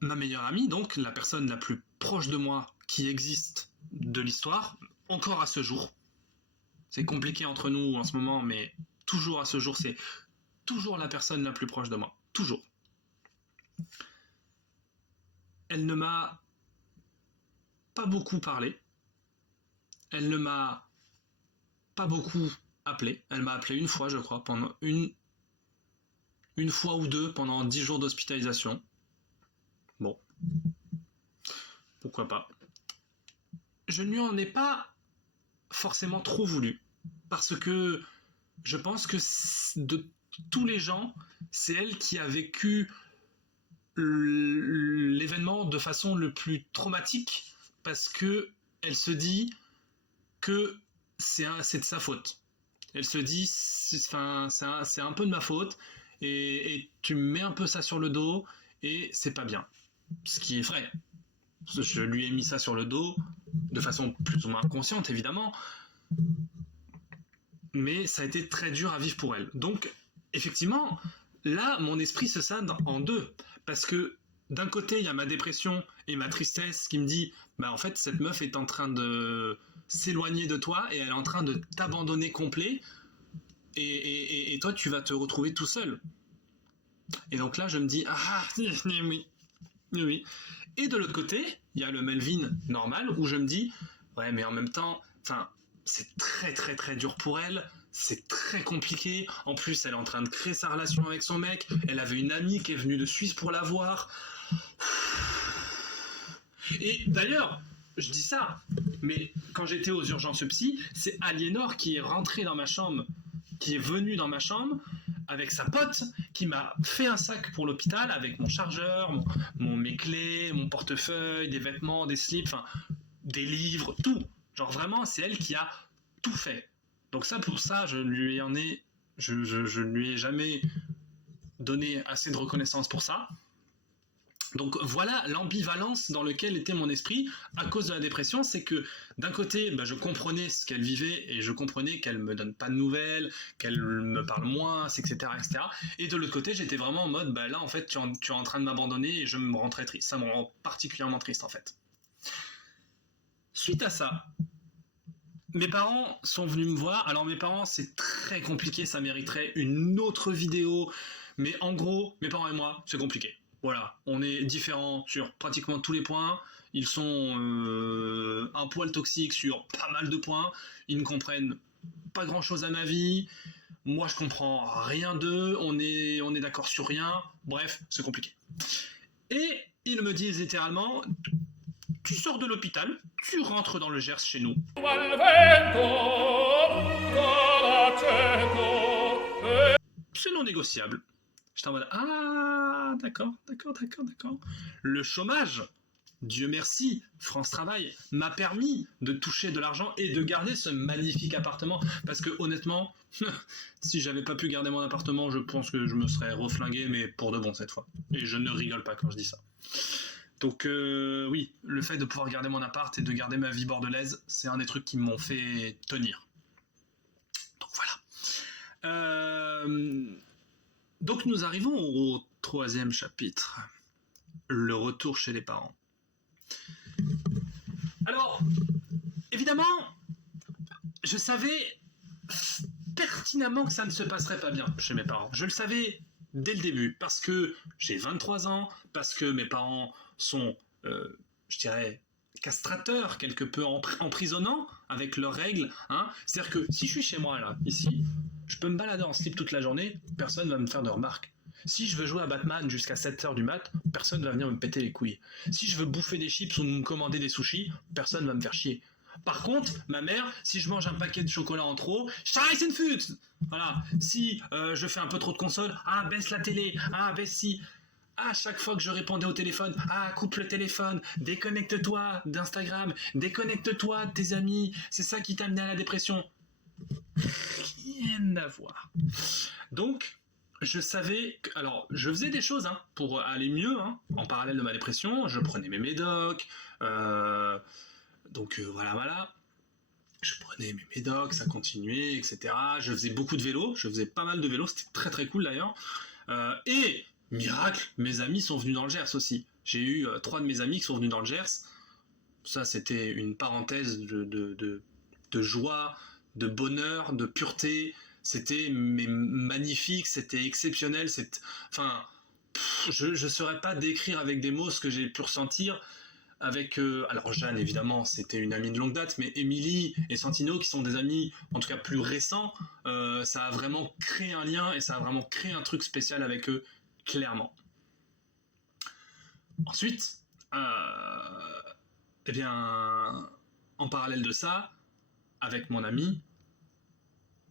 Ma meilleure amie, donc la personne la plus proche de moi qui existe de l'histoire, encore à ce jour. C'est compliqué entre nous en ce moment, mais toujours à ce jour, c'est toujours la personne la plus proche de moi. Toujours. Elle ne m'a pas beaucoup parlé. Elle ne m'a pas beaucoup appelé. Elle m'a appelé une fois, je crois, pendant une fois ou deux pendant 10 jours d'hospitalisation. Bon. Pourquoi pas. Je ne lui en ai pas forcément trop voulu. Parce que je pense que de tous les gens, c'est elle qui a vécu l'événement de façon le plus traumatique, parce que elle se dit que c'est de sa faute. Elle se dit c'est un peu de ma faute, et tu me mets un peu ça sur le dos et c'est pas bien. Ce qui est vrai. Je lui ai mis ça sur le dos de façon plus ou moins consciente, évidemment, mais ça a été très dur à vivre pour elle. Donc effectivement, là mon esprit se scinde en deux, parce que d'un côté il y a ma dépression et ma tristesse qui me dit en fait cette meuf est en train de s'éloigner de toi et elle est en train de t'abandonner complet, et toi tu vas te retrouver tout seul. Et donc là je me dis oui. Et de l'autre côté il y a le Melvin normal, où je me dis ouais, mais en même temps, c'est très très très dur pour elle, c'est très compliqué. En plus, elle est en train de créer sa relation avec son mec. Elle avait une amie qui est venue de Suisse pour la voir. Et d'ailleurs, je dis ça, mais quand j'étais aux urgences psy, c'est Aliénor qui est rentrée dans ma chambre, qui est venue dans ma chambre avec sa pote, qui m'a fait un sac pour l'hôpital avec mon chargeur, mes clés, mon portefeuille, des vêtements, des slips, enfin, des livres, tout. Genre vraiment, c'est elle qui a tout fait. Donc ça, pour ça, je ne lui ai jamais donné assez de reconnaissance pour ça. Donc voilà l'ambivalence dans laquelle était mon esprit à cause de la dépression, c'est que d'un côté, je comprenais ce qu'elle vivait et je comprenais qu'elle me donne pas de nouvelles, qu'elle me parle moins, etc., etc. Et de l'autre côté, j'étais vraiment en mode, là en fait, tu es en train de m'abandonner et je me rends très triste. Ça me rend particulièrement triste en fait. Suite à ça, mes parents sont venus me voir. Alors mes parents, c'est très compliqué, ça mériterait une autre vidéo. Mais en gros, mes parents et moi, c'est compliqué. Voilà, on est différents sur pratiquement tous les points. Ils sont un poil toxiques sur pas mal de points. Ils ne comprennent pas grand-chose à ma vie. Moi, je comprends rien d'eux. On est d'accord sur rien. Bref, c'est compliqué. Et ils me disent littéralement, tu sors de l'hôpital, tu rentres dans le Gers chez nous. C'est non négociable. J'étais en mode, ah, d'accord. Le chômage, Dieu merci, France Travail, m'a permis de toucher de l'argent et de garder ce magnifique appartement. Parce que honnêtement, si j'avais pas pu garder mon appartement, je pense que je me serais reflingué, mais pour de bon cette fois. Et je ne rigole pas quand je dis ça. Donc oui, le fait de pouvoir garder mon appart et de garder ma vie bordelaise, c'est un des trucs qui m'ont fait tenir. Donc voilà. Donc nous arrivons au 3e chapitre, le retour chez les parents. Alors, évidemment, je savais pertinemment que ça ne se passerait pas bien chez mes parents. Je le savais dès le début, parce que j'ai 23 ans, parce que mes parents sont, je dirais, castrateurs, quelque peu emprisonnants avec leurs règles. Hein. C'est-à-dire que si je suis chez moi, là, ici, je peux me balader en slip toute la journée, personne ne va me faire de remarques. Si je veux jouer à Batman jusqu'à 7h du mat, personne ne va venir me péter les couilles. Si je veux bouffer des chips ou me commander des sushis, personne ne va me faire chier. Par contre, ma mère, si je mange un paquet de chocolat en trop, voilà. Si je fais un peu trop de console, baisse la télé, baisse si. À chaque fois que je répondais au téléphone, coupe le téléphone, déconnecte-toi d'Instagram, déconnecte-toi de tes amis, c'est ça qui t'a amené à la dépression. Rien à voir. Donc, je savais que, alors, je faisais des choses pour aller mieux, en parallèle de ma dépression. Je prenais mes médocs, donc voilà. Je prenais mes médocs, ça continuait, etc. Je faisais beaucoup de vélo, je faisais pas mal de vélo, c'était très très cool d'ailleurs. Et miracle, mes amis sont venus dans le Gers aussi. J'ai eu 3 de mes amis qui sont venus dans le Gers. Ça, c'était une parenthèse de joie, de bonheur, de pureté. C'était magnifique, c'était exceptionnel. Enfin, je ne saurais pas décrire avec des mots ce que j'ai pu ressentir. Avec, alors Jeanne, évidemment, c'était une amie de longue date, mais Émilie et Santino, qui sont des amis, en tout cas plus récents, ça a vraiment créé un lien et ça a vraiment créé un truc spécial avec eux, clairement. Ensuite, eh bien, en parallèle de ça, avec mon amie,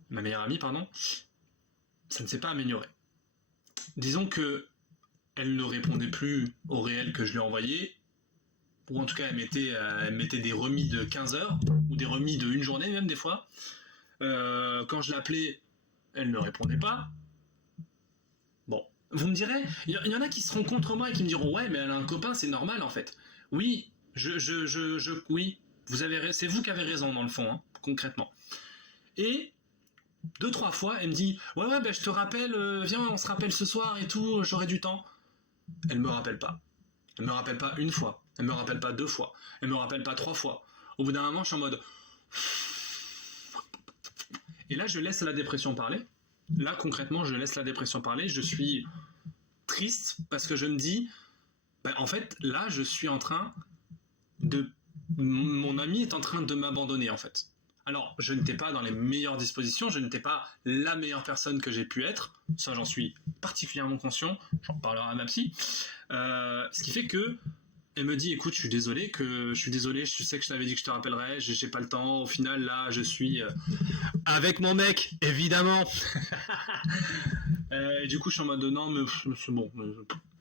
ma meilleure amie, pardon, ça ne s'est pas amélioré. Disons que elle ne répondait plus au réel que je lui envoyais, ou en tout cas elle mettait des remis de 15 heures, ou des remis de une journée même des fois. Quand je l'appelais, elle ne répondait pas. Bon, vous me direz, il y en a qui seront contre moi et qui me diront ouais, mais elle a un copain, c'est normal en fait. Oui, oui, c'est vous qui avez raison dans le fond, concrètement. Et 2-3 fois, elle me dit ouais, je te rappelle, viens, on se rappelle ce soir et tout, j'aurai du temps. Elle me rappelle pas. Elle me rappelle pas une fois. Elle me rappelle pas 2 fois. Elle me rappelle pas 3 fois. Au bout d'un moment, je suis en mode. Et là, je laisse la dépression parler. Là, concrètement, je laisse la dépression parler. Je suis triste parce que je me dis, en fait, là, je suis en train de. Mon ami est en train de m'abandonner, en fait. Alors, je n'étais pas dans les meilleures dispositions, je n'étais pas la meilleure personne que j'ai pu être. Ça, j'en suis particulièrement conscient. J'en parlerai à ma psy. Ce qui fait que Elle me dit, écoute, je suis désolé, je sais que je t'avais dit que je te rappellerais, j'ai pas le temps. Au final, là, je suis avec mon mec, évidemment. Et du coup, je suis en mode, non, mais c'est bon.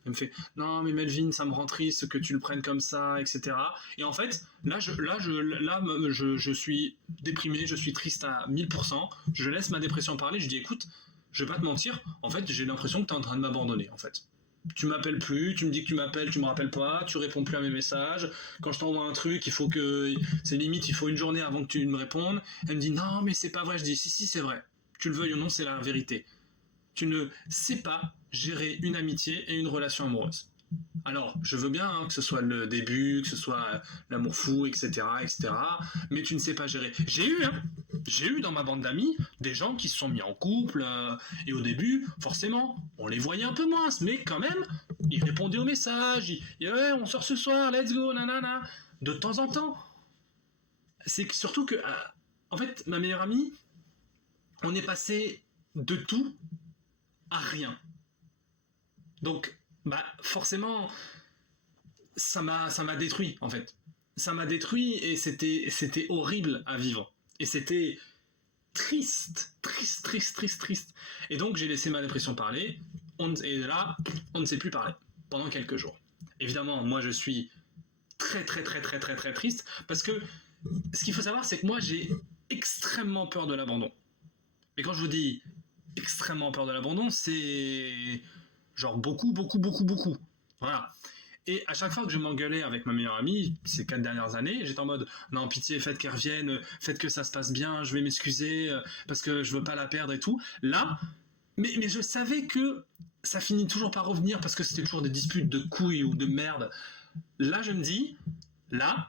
Elle me fait, non, mais Melvin, ça me rend triste que tu le prennes comme ça, etc. Et en fait, je suis déprimé, je suis triste à 1000%. Je laisse ma dépression parler, je dis, écoute, je vais pas te mentir, en fait, j'ai l'impression que tu es en train de m'abandonner, en fait. Tu m'appelles plus, tu me dis que tu m'appelles, tu me rappelles pas, tu réponds plus à mes messages. Quand je t'envoie un truc, il faut que. C'est limite, il faut une journée avant que tu me répondes. Elle me dit, non, mais c'est pas vrai. Je dis, si, c'est vrai. Tu le veuilles ou non, c'est la vérité. Tu ne sais pas gérer une amitié et une relation amoureuse. Alors, je veux bien que ce soit le début, que ce soit l'amour fou, etc., etc., mais tu ne sais pas gérer. J'ai eu dans ma bande d'amis des gens qui se sont mis en couple, et au début, forcément, on les voyait un peu moins, mais quand même, ils répondaient aux messages, ouais, on sort ce soir, let's go, nanana, de temps en temps. C'est surtout que, en fait, ma meilleure amie, on est passé de tout à rien. Donc, forcément, ça m'a détruit, en fait. Ça m'a détruit et c'était horrible à vivre. Et c'était triste. Et donc, j'ai laissé ma dépression parler. Et là, on ne sait plus parler pendant quelques jours. Évidemment, moi, je suis très triste parce que ce qu'il faut savoir, c'est que moi, j'ai extrêmement peur de l'abandon. Mais quand je vous dis extrêmement peur de l'abandon, c'est genre beaucoup. Voilà. Et à chaque fois que je m'engueulais avec ma meilleure amie, ces 4 dernières années, j'étais en mode non, pitié, faites qu'elle revienne, faites que ça se passe bien, je vais m'excuser parce que je veux pas la perdre et tout. Là, mais je savais que ça finit toujours par revenir parce que c'était toujours des disputes de couilles ou de merde. Là, je me dis, là,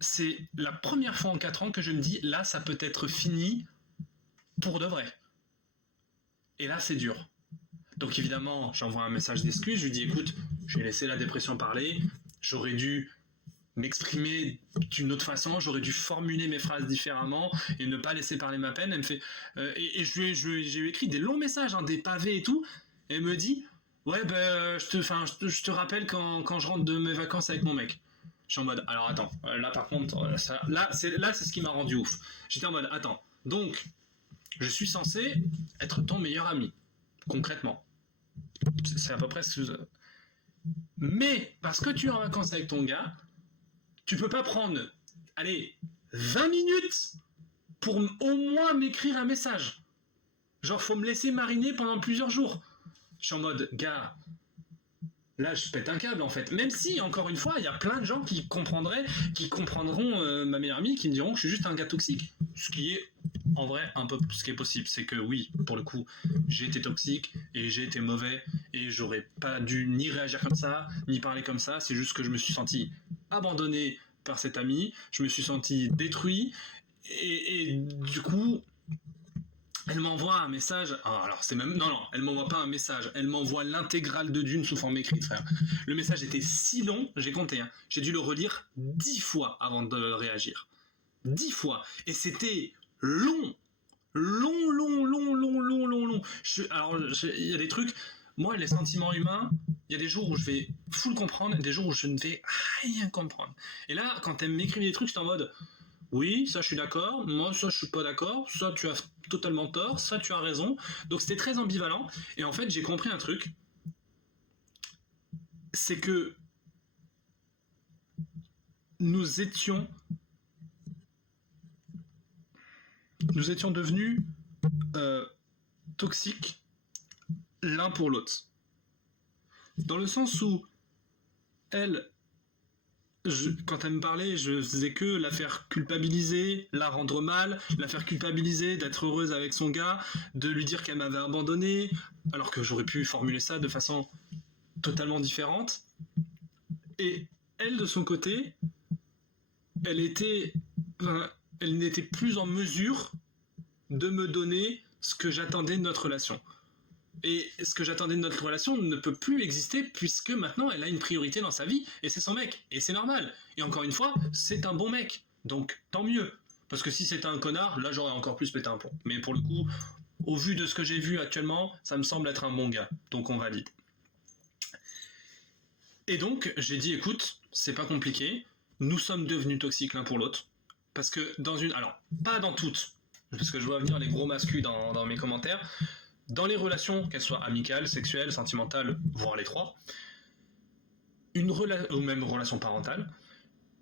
c'est la première fois en 4 ans que je me dis, là, ça peut être fini pour de vrai. Et là, c'est dur. Donc évidemment, j'envoie un message d'excuse, je lui dis écoute, j'ai laissé la dépression parler, j'aurais dû m'exprimer d'une autre façon, j'aurais dû formuler mes phrases différemment et ne pas laisser parler ma peine. Elle me fait et je lui ai écrit des longs messages, des pavés et tout. Et elle me dit ouais je te rappelle quand je rentre de mes vacances avec mon mec. Je suis en mode alors attends, là par contre là c'est ce qui m'a rendu ouf. J'étais en mode attends, donc je suis censé être ton meilleur ami concrètement. C'est à peu près ce que... Mais parce que tu es en vacances avec ton gars, tu peux pas prendre, allez, 20 minutes pour au moins m'écrire un message. Genre, faut me laisser mariner pendant plusieurs jours. Je suis en mode, gars, là, je pète un câble, en fait. Même si, encore une fois, il y a plein de gens qui comprendront ma meilleure amie, qui me diront que je suis juste un gars toxique. Ce qui est, en vrai, un peu ce qui est possible. C'est que oui, pour le coup, j'ai été toxique et j'ai été mauvais et j'aurais pas dû ni réagir comme ça, ni parler comme ça. C'est juste que je me suis senti abandonné par cette amie, je me suis senti détruit et du coup... Elle m'envoie un message. Alors c'est même non, elle m'envoie pas un message. Elle m'envoie l'intégrale de Dune sous forme écrite, frère. Le message était si long, j'ai compté. J'ai dû le relire 10 fois avant de réagir. 10 fois. Et c'était long. Long. Il y a des trucs. Moi, les sentiments humains, il y a des jours où je vais full comprendre, et des jours où je ne vais rien comprendre. Et là, quand elle m'écrit des trucs, j'étais en mode. Oui, ça je suis d'accord, moi ça je suis pas d'accord, ça tu as totalement tort, ça tu as raison. Donc c'était très ambivalent. Et en fait j'ai compris un truc, c'est que nous étions devenus toxiques l'un pour l'autre. Dans le sens où elle... quand elle me parlait, je faisais que la faire culpabiliser, la rendre mal, la faire culpabiliser d'être heureuse avec son gars, de lui dire qu'elle m'avait abandonné, alors que j'aurais pu formuler ça de façon totalement différente. Et elle, de son côté, elle n'était plus en mesure de me donner ce que j'attendais de notre relation. Et ce que j'attendais de notre relation ne peut plus exister puisque maintenant elle a une priorité dans sa vie et c'est son mec. Et c'est normal. Et encore une fois, c'est un bon mec. Donc tant mieux. Parce que si c'était un connard, là j'aurais encore plus pété un plomb. Mais pour le coup, au vu de ce que j'ai vu actuellement, ça me semble être un bon gars. Donc on valide. Et donc, j'ai dit, écoute, c'est pas compliqué, nous sommes devenus toxiques l'un pour l'autre, parce que dans une... Alors, pas dans toutes, parce que je vois venir les gros masculins dans mes commentaires, dans les relations, qu'elles soient amicales, sexuelles, sentimentales, voire les trois, ou même relation parentale,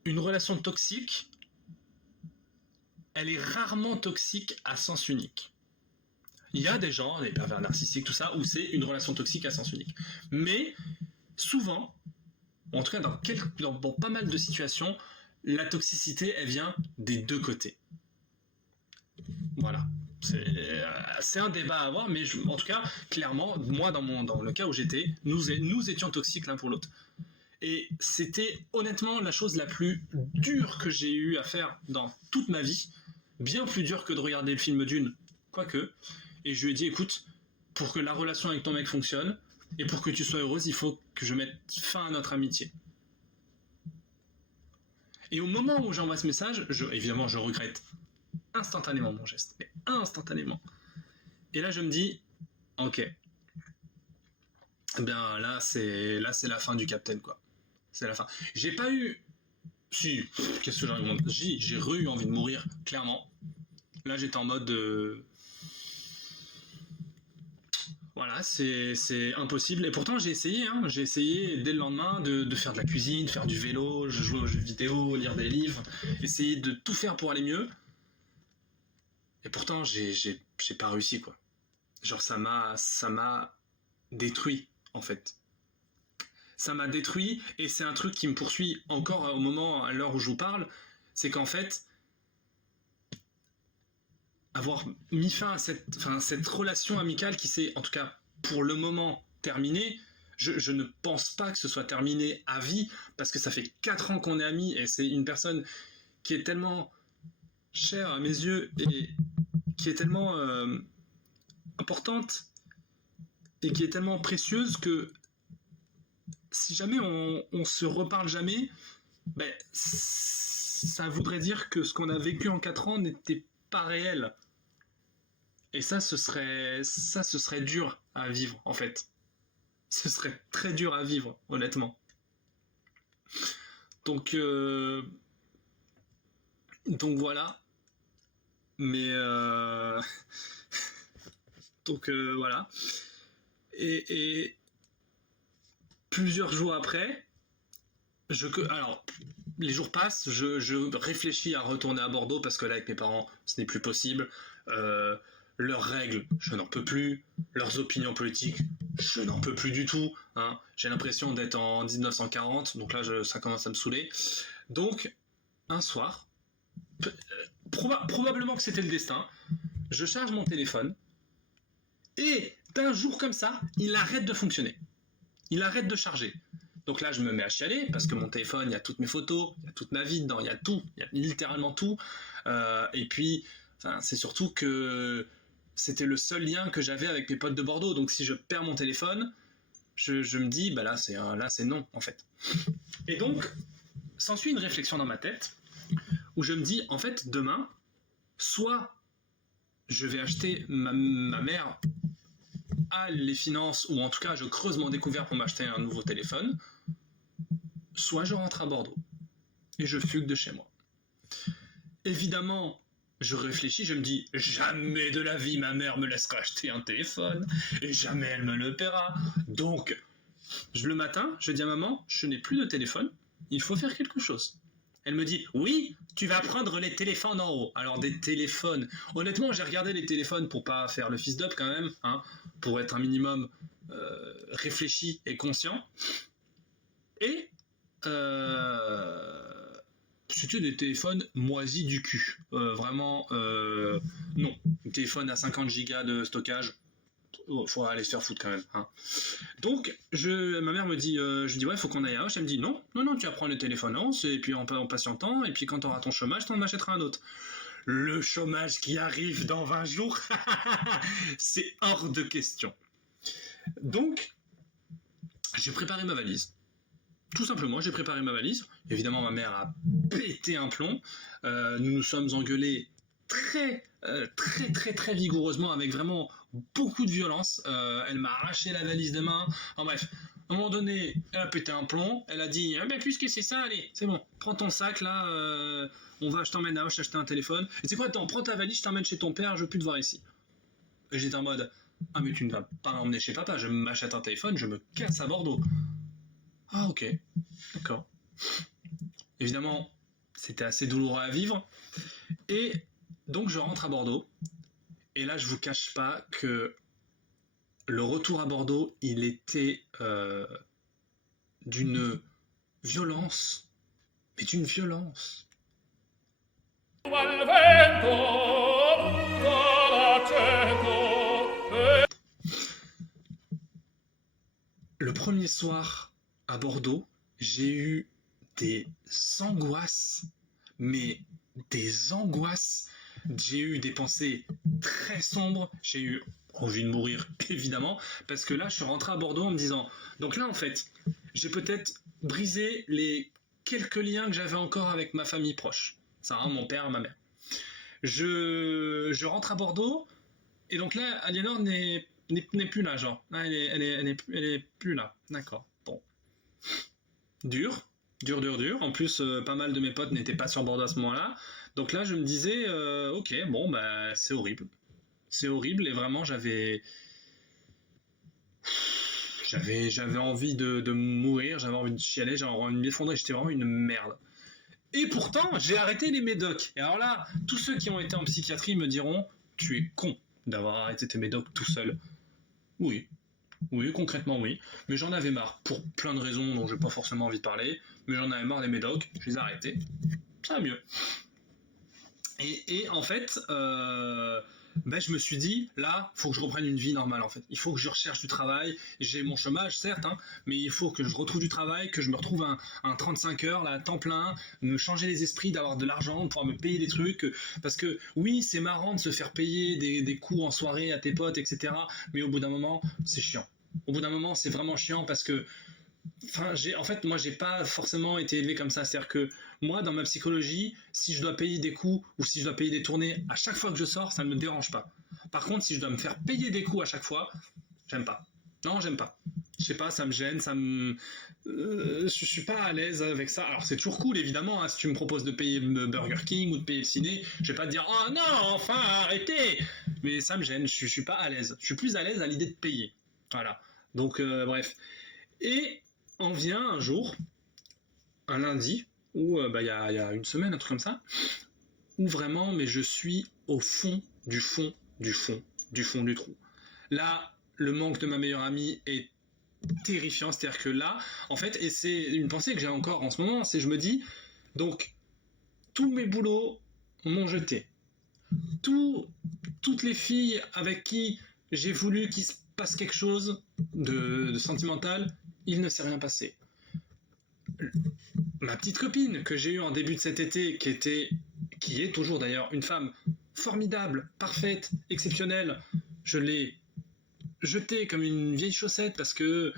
une relation toxique, elle est rarement toxique à sens unique. Il y a des gens, des pervers narcissiques, tout ça, où c'est une relation toxique à sens unique. Mais souvent, en tout cas dans pas mal de situations, la toxicité, elle vient des deux côtés. Voilà. C'est un débat à avoir, mais en tout cas, clairement, moi, dans le cas où j'étais, nous étions toxiques l'un pour l'autre. Et c'était honnêtement la chose la plus dure que j'ai eu à faire dans toute ma vie, bien plus dure que de regarder le film Dune, quoique. Et je lui ai dit, écoute, pour que la relation avec ton mec fonctionne, et pour que tu sois heureuse, il faut que je mette fin à notre amitié. Et au moment où j'envoie ce message, évidemment, je regrette instantanément mon geste, mais instantanément. Et là, je me dis, ok, eh bien là, c'est la fin du Capitaine, quoi. C'est la fin. J'ai pas eu... Si, qu'est-ce que j'ai envie de j'ai eu envie de mourir, clairement. Là, j'étais en mode... Voilà, c'est impossible. Et pourtant, j'ai essayé. Hein. J'ai essayé dès le lendemain de faire de la cuisine, faire du vélo, jouer aux jeux vidéo, lire des livres, essayer de tout faire pour aller mieux. Et pourtant, j'ai pas réussi, quoi. Genre, ça m'a détruit, en fait. Ça m'a détruit, et c'est un truc qui me poursuit encore au moment, à l'heure où je vous parle, c'est qu'en fait, avoir mis fin à cette relation amicale qui s'est, en tout cas pour le moment, terminée, je ne pense pas que ce soit terminé à vie, parce que ça fait 4 ans qu'on est amis, et c'est une personne qui est tellement chère à mes yeux, et qui est tellement importante, et qui est tellement précieuse que si jamais on se reparle jamais, ben, ça voudrait dire que ce qu'on a vécu en 4 ans n'était pas réel. Et ça, ce serait dur à vivre, en fait. Ce serait très dur à vivre, honnêtement. Donc voilà. Mais donc voilà. Et plusieurs jours après, alors les jours passent, je réfléchis à retourner à Bordeaux parce que là avec mes parents ce n'est plus possible. Leurs règles, je n'en peux plus. Leurs opinions politiques, je n'en peux plus du tout. Hein. J'ai l'impression d'être en 1940, donc là ça commence à me saouler. Donc un soir, probablement que c'était le destin, je charge mon téléphone et d'un jour comme ça, il arrête de fonctionner. Il arrête de charger. Donc là, je me mets à chialer parce que mon téléphone, il y a toutes mes photos, il y a toute ma vie dedans, il y a tout, il y a littéralement tout. Et puis, c'est surtout que c'était le seul lien que j'avais avec mes potes de Bordeaux. Donc si je perds mon téléphone, je me dis, bah là, c'est non, en fait. Et donc, s'ensuit une réflexion dans ma tête où je me dis, en fait, demain, soit je vais acheter ma mère a les finances, ou en tout cas je creuse mon découvert pour m'acheter un nouveau téléphone, soit je rentre à Bordeaux et je fugue de chez moi. Évidemment, je réfléchis, je me dis, jamais de la vie ma mère me laissera acheter un téléphone, et jamais elle me le paiera. Donc, le matin, je dis à maman, je n'ai plus de téléphone, il faut faire quelque chose. Elle me dit, oui, tu vas prendre les téléphones en haut. Alors des téléphones, honnêtement j'ai regardé les téléphones pour pas faire le fils d'up quand même, hein, pour être un minimum réfléchi et conscient. Et c'était des téléphones moisis du cul. Vraiment, non. Un téléphone à 50 gigas de stockage, faut aller se faire foutre quand même. Hein. Donc, ma mère me dit, je dis ouais, faut qu'on aille à Hoche. Elle me dit non, tu vas prendre le téléphone en et puis en patientant, et puis quand tu auras ton chômage, tu en achèteras un autre. Le chômage qui arrive dans 20 jours, c'est hors de question. Donc, j'ai préparé ma valise. Tout simplement, j'ai préparé ma valise. Évidemment, ma mère a pété un plomb. Nous nous sommes engueulés très vigoureusement, avec vraiment beaucoup de violence. Elle m'a arraché la valise de main. En bref, À un moment donné, elle a pété un plomb, elle a dit ah ben puisque c'est ça, allez, c'est bon, prends ton sac là, je t'emmène à Hoche acheter un téléphone. Et c'est quoi, attends, prends ta valise, je t'emmène chez ton père, je veux plus te voir ici. Et j'étais en mode ah mais tu ne vas pas m'emmener chez papa, je m'achète un téléphone, je me casse à Bordeaux. Ah ok, d'accord. Évidemment, c'était assez douloureux à vivre. Et donc je rentre à Bordeaux. Et là, je vous cache pas que le retour à Bordeaux, il était d'une violence, mais d'une violence. Le premier soir à Bordeaux, j'ai eu des angoisses, mais des angoisses. J'ai eu des pensées très sombres, j'ai eu envie de mourir, évidemment, parce que là, je suis rentré à Bordeaux en me disant, donc là, en fait, j'ai peut-être brisé les quelques liens que j'avais encore avec ma famille proche. Ça, hein, mon père et ma mère. Je rentre à Bordeaux, et donc là, Aliénor n'est plus là, genre. Là, elle est plus là. D'accord. Bon. Dur. En plus, pas mal de mes potes n'étaient pas sur Bordeaux à ce moment-là. Donc là, je me disais, ok, bon, bah, c'est horrible. C'est horrible, et vraiment, j'avais envie de mourir, j'avais envie de chialer, j'avais envie de m'effondrer, j'étais vraiment une merde. Et pourtant, j'ai arrêté les médocs. Et alors là, tous ceux qui ont été en psychiatrie me diront, tu es con d'avoir arrêté tes médocs tout seul. Oui, concrètement oui. Mais j'en avais marre, pour plein de raisons dont j'ai pas forcément envie de parler. Mais j'en avais marre des médocs, je les ai arrêtés. Ça va mieux. Et en fait, je me suis dit, là, faut que je reprenne une vie normale en fait. Il faut que je recherche du travail. J'ai mon chômage, certes, hein, mais il faut que je retrouve du travail, que je me retrouve un 35 heures, là, à temps plein, me changer les esprits, d'avoir de l'argent, pouvoir me payer des trucs. Parce que oui, c'est marrant de se faire payer des coups en soirée à tes potes, etc. Mais au bout d'un moment, c'est chiant. Au bout d'un moment, c'est vraiment chiant parce que moi, j'ai pas forcément été élevé comme ça. C'est-à-dire que moi, dans ma psychologie, si je dois payer des coups ou si je dois payer des tournées à chaque fois que je sors, ça ne me dérange pas. Par contre, si je dois me faire payer des coups à chaque fois, j'aime pas. Non, j'aime pas. Je sais pas, ça me gêne, je suis pas à l'aise avec ça. Alors c'est toujours cool évidemment, hein, si tu me proposes de payer le Burger King ou de payer le ciné, je vais pas te dire oh non, enfin arrêtez. Mais ça me gêne, je suis pas à l'aise. Je suis plus à l'aise à l'idée de payer. Voilà. Donc bref. Et on vient un jour, un lundi, où il y a une semaine, un truc comme ça, où vraiment, mais je suis au fond du fond du fond du fond du trou. Là, le manque de ma meilleure amie est terrifiant, c'est-à-dire que là, en fait, et c'est une pensée que j'ai encore en ce moment, c'est je me dis, donc, tous mes boulots m'ont jeté. Toutes les filles avec qui j'ai voulu qu'il se passe quelque chose de sentimental, il ne s'est rien passé. Ma petite copine que j'ai eue en début de cet été, qui est toujours d'ailleurs une femme formidable, parfaite, exceptionnelle, je l'ai jetée comme une vieille chaussette parce que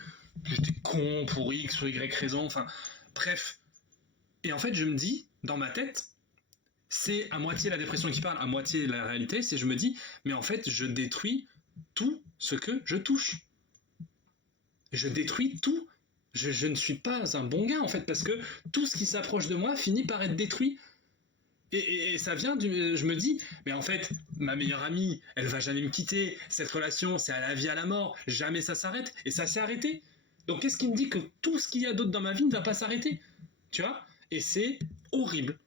j'étais con pour X ou Y raison, enfin bref. Et en fait, je me dis, dans ma tête, c'est à moitié la dépression qui parle, à moitié la réalité, c'est je me dis, mais en fait, je détruis tout ce que je touche. Je détruis tout. Je ne suis pas un bon gars, en fait, parce que tout ce qui s'approche de moi finit par être détruit. Et ça vient je me dis, mais en fait, ma meilleure amie, elle va jamais me quitter. Cette relation, c'est à la vie, à la mort. Jamais ça s'arrête. Et ça s'est arrêté. Donc qu'est-ce qui me dit que tout ce qu'il y a d'autre dans ma vie ne va pas s'arrêter? Tu vois? Et c'est horrible.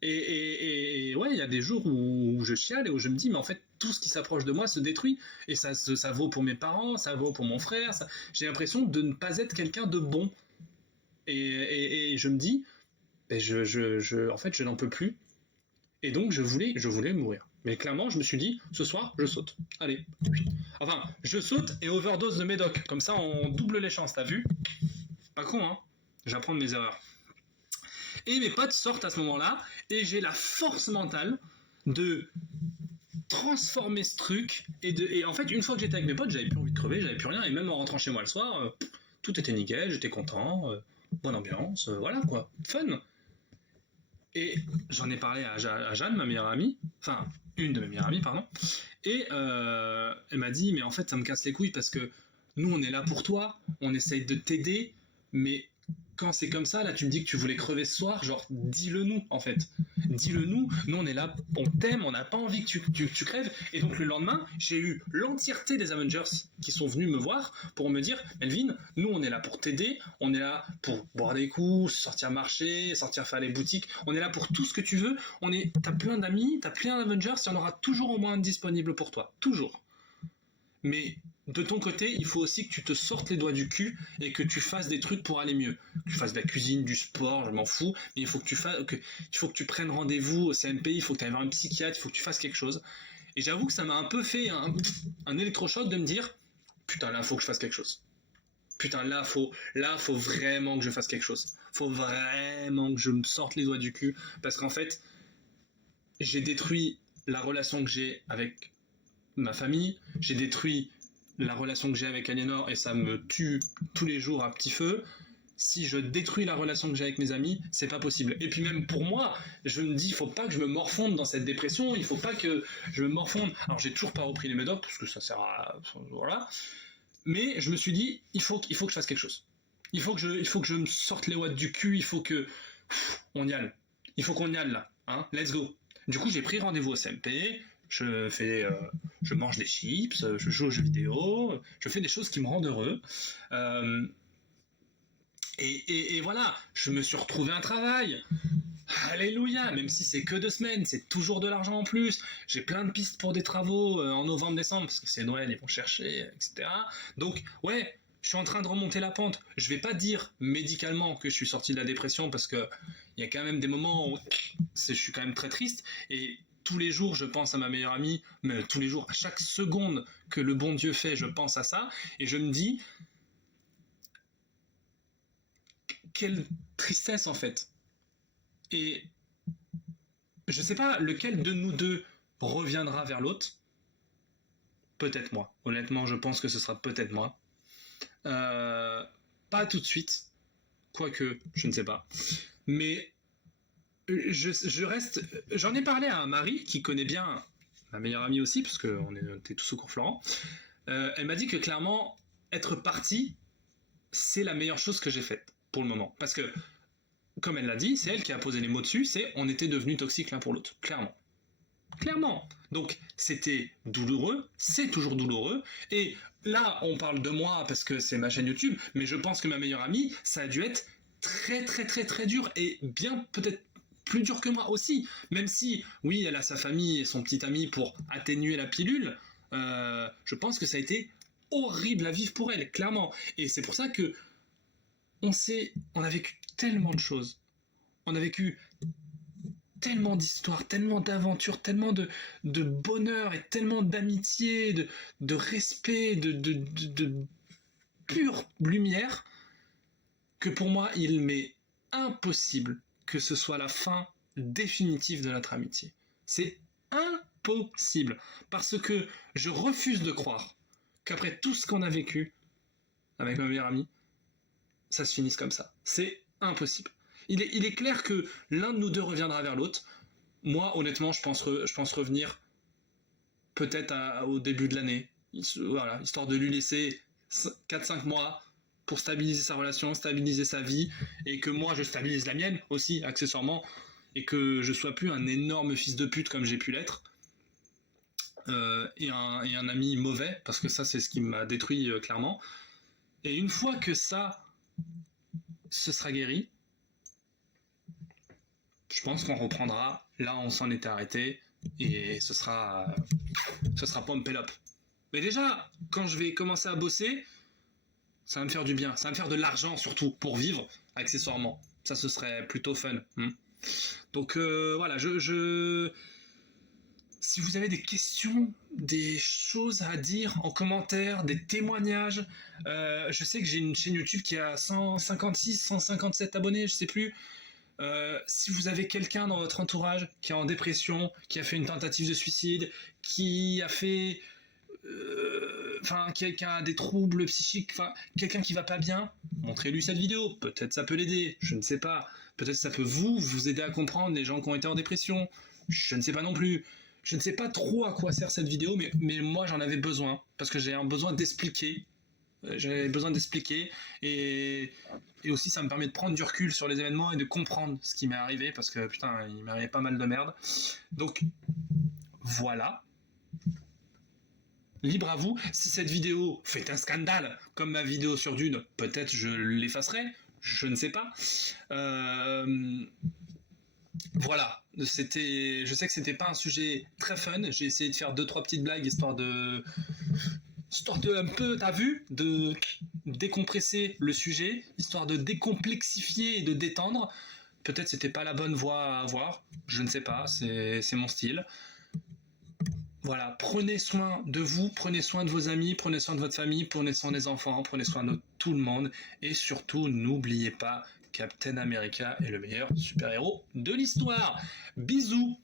Et ouais, il y a des jours où je chiale et où je me dis, mais en fait, tout ce qui s'approche de moi se détruit. Et ça vaut pour mes parents, ça vaut pour mon frère. J'ai l'impression de ne pas être quelqu'un de bon. Et je me dis, en fait, je n'en peux plus. Et donc, je voulais mourir. Mais clairement, je me suis dit, ce soir, je saute. Allez. Enfin, je saute et overdose de médoc. Comme ça, on double les chances, t'as vu? Pas con, hein? J'apprends de mes erreurs. Et mes potes sortent à ce moment-là, et j'ai la force mentale de transformer ce truc. Et en fait, une fois que j'étais avec mes potes, j'avais plus envie de crever, j'avais plus rien. Et même en rentrant chez moi le soir, tout était nickel, j'étais content, bonne ambiance, voilà quoi, fun. Et j'en ai parlé à Jeanne, ma meilleure amie, enfin, une de mes meilleures amies, pardon. Et elle m'a dit, mais en fait, ça me casse les couilles parce que nous on est là pour toi, on essaye de t'aider, mais quand c'est comme ça, là tu me dis que tu voulais crever ce soir, genre dis-le nous en fait. Dis-le nous, on est là, on t'aime, on n'a pas envie que tu crèves. Et donc le lendemain, j'ai eu l'entièreté des Avengers qui sont venus me voir pour me dire, Melvin, nous on est là pour t'aider, on est là pour boire des coups, sortir marcher, sortir faire les boutiques, on est là pour tout ce que tu veux, t'as plein d'amis, t'as plein d'Avengers, il y en aura toujours au moins un disponible pour toi, toujours. Mais de ton côté, il faut aussi que tu te sortes les doigts du cul et que tu fasses des trucs pour aller mieux. Que tu fasses de la cuisine, du sport, je m'en fous, mais il faut que tu prennes rendez-vous au CMP, il faut que tu ailles voir un psychiatre, il faut que tu fasses quelque chose. Et j'avoue que ça m'a un peu fait un électrochoc de me dire, putain, là, il faut que je fasse quelque chose. Putain, là, faut vraiment que je fasse quelque chose. Faut vraiment que je me sorte les doigts du cul, parce qu'en fait, j'ai détruit la relation que j'ai avec ma famille, j'ai détruit la relation que j'ai avec Aliénor et ça me tue tous les jours à petit feu. Si je détruis la relation que j'ai avec mes amis, c'est pas possible. Et puis même pour moi, je me dis, il faut pas que je me morfonde dans cette dépression, il faut pas que je me morfonde. Alors j'ai toujours pas repris les médocs parce que ça sert à... Voilà. Mais je me suis dit, il faut que je fasse quelque chose. Il faut que je me sorte les watts du cul, il faut que... on y aille. Il faut qu'on y aille là. Hein, let's go. Du coup, j'ai pris rendez-vous au CMP, je mange des chips, je joue aux jeux vidéo, je fais des choses qui me rendent heureux. Et voilà, je me suis retrouvé un travail. Alléluia, même si c'est que 2 semaines, c'est toujours de l'argent en plus. J'ai plein de pistes pour des travaux en novembre-décembre, parce que c'est Noël, ils vont chercher, etc. Donc, ouais, je suis en train de remonter la pente. Je vais pas dire médicalement que je suis sorti de la dépression, parce que il y a quand même des moments où je suis quand même très triste, et tous les jours, je pense à ma meilleure amie, mais tous les jours, à chaque seconde que le bon Dieu fait, je pense à ça, et je me dis, quelle tristesse en fait. Et je sais pas lequel de nous deux reviendra vers l'autre. Peut-être moi. Honnêtement, je pense que ce sera peut-être moi. Pas tout de suite. Quoique, je ne sais pas. Mais je reste... J'en ai parlé à Marie, qui connaît bien ma meilleure amie aussi, parce qu'on était tous au cours Florent. Elle m'a dit que clairement, être parti, c'est la meilleure chose que j'ai faite pour le moment. Parce que, comme elle l'a dit, c'est elle qui a posé les mots dessus, c'est on était devenus toxiques l'un pour l'autre. Clairement. Clairement. Donc, c'était douloureux, c'est toujours douloureux. Et là, on parle de moi parce que c'est ma chaîne YouTube, mais je pense que ma meilleure amie, ça a dû être très très très très dur et bien peut-être plus dur que moi aussi. Même si, oui, elle a sa famille et son petit ami pour atténuer la pilule, je pense que ça a été horrible à vivre pour elle, clairement. Et c'est pour ça que on a vécu tellement de choses. On a vécu tellement d'histoires, tellement d'aventures, tellement de bonheur et tellement d'amitié, de respect, de pure lumière, que pour moi, il m'est impossible que ce soit la fin définitive de notre amitié. C'est impossible. Parce que je refuse de croire qu'après tout ce qu'on a vécu avec ma meilleure amie, ça se finisse comme ça. C'est impossible. Il est clair que l'un de nous deux reviendra vers l'autre. Moi, honnêtement, je pense revenir peut-être au début de l'année. Voilà, histoire de lui laisser 4-5 mois pour stabiliser sa relation, stabiliser sa vie, et que moi, je stabilise la mienne aussi, accessoirement, et que je sois plus un énorme fils de pute comme j'ai pu l'être. Et un ami mauvais, parce que ça, c'est ce qui m'a détruit clairement. Et une fois que ça, ce sera guéri, je pense qu'on reprendra là où on s'en était arrêté et ce sera pompe et up. Mais déjà, quand je vais commencer à bosser, ça va me faire du bien. Ça va me faire de l'argent surtout pour vivre accessoirement. Ça, ce serait plutôt fun. Donc voilà, si vous avez des questions, des choses à dire en commentaire, des témoignages, je sais que j'ai une chaîne YouTube qui a 156, 157 abonnés, je sais plus. Si vous avez quelqu'un dans votre entourage qui est en dépression, qui a fait une tentative de suicide, qui a fait... qui a des troubles psychiques, quelqu'un qui va pas bien, montrez-lui cette vidéo, peut-être ça peut l'aider, je ne sais pas. Peut-être ça peut vous aider à comprendre les gens qui ont été en dépression, je ne sais pas non plus. Je ne sais pas trop à quoi sert cette vidéo, mais moi j'en avais besoin, parce que j'ai un besoin d'expliquer J'avais besoin d'expliquer et aussi ça me permet de prendre du recul sur les événements et de comprendre ce qui m'est arrivé parce que putain, il m'est arrivé pas mal de merde. Donc voilà. Libre à vous. Si cette vidéo fait un scandale, comme ma vidéo sur Dune, peut-être je l'effacerai, je ne sais pas. Voilà, je sais que c'était pas un sujet très fun. J'ai essayé de faire 2-3 petites blagues histoire de un peu, t'as vu, de décompresser le sujet, histoire de décomplexifier et de détendre. Peut-être c'était pas la bonne voie à avoir, je ne sais pas, c'est mon style. Voilà, prenez soin de vous, prenez soin de vos amis, prenez soin de votre famille, prenez soin des enfants, prenez soin de tout le monde. Et surtout, n'oubliez pas, Captain America est le meilleur super-héros de l'histoire. Bisous!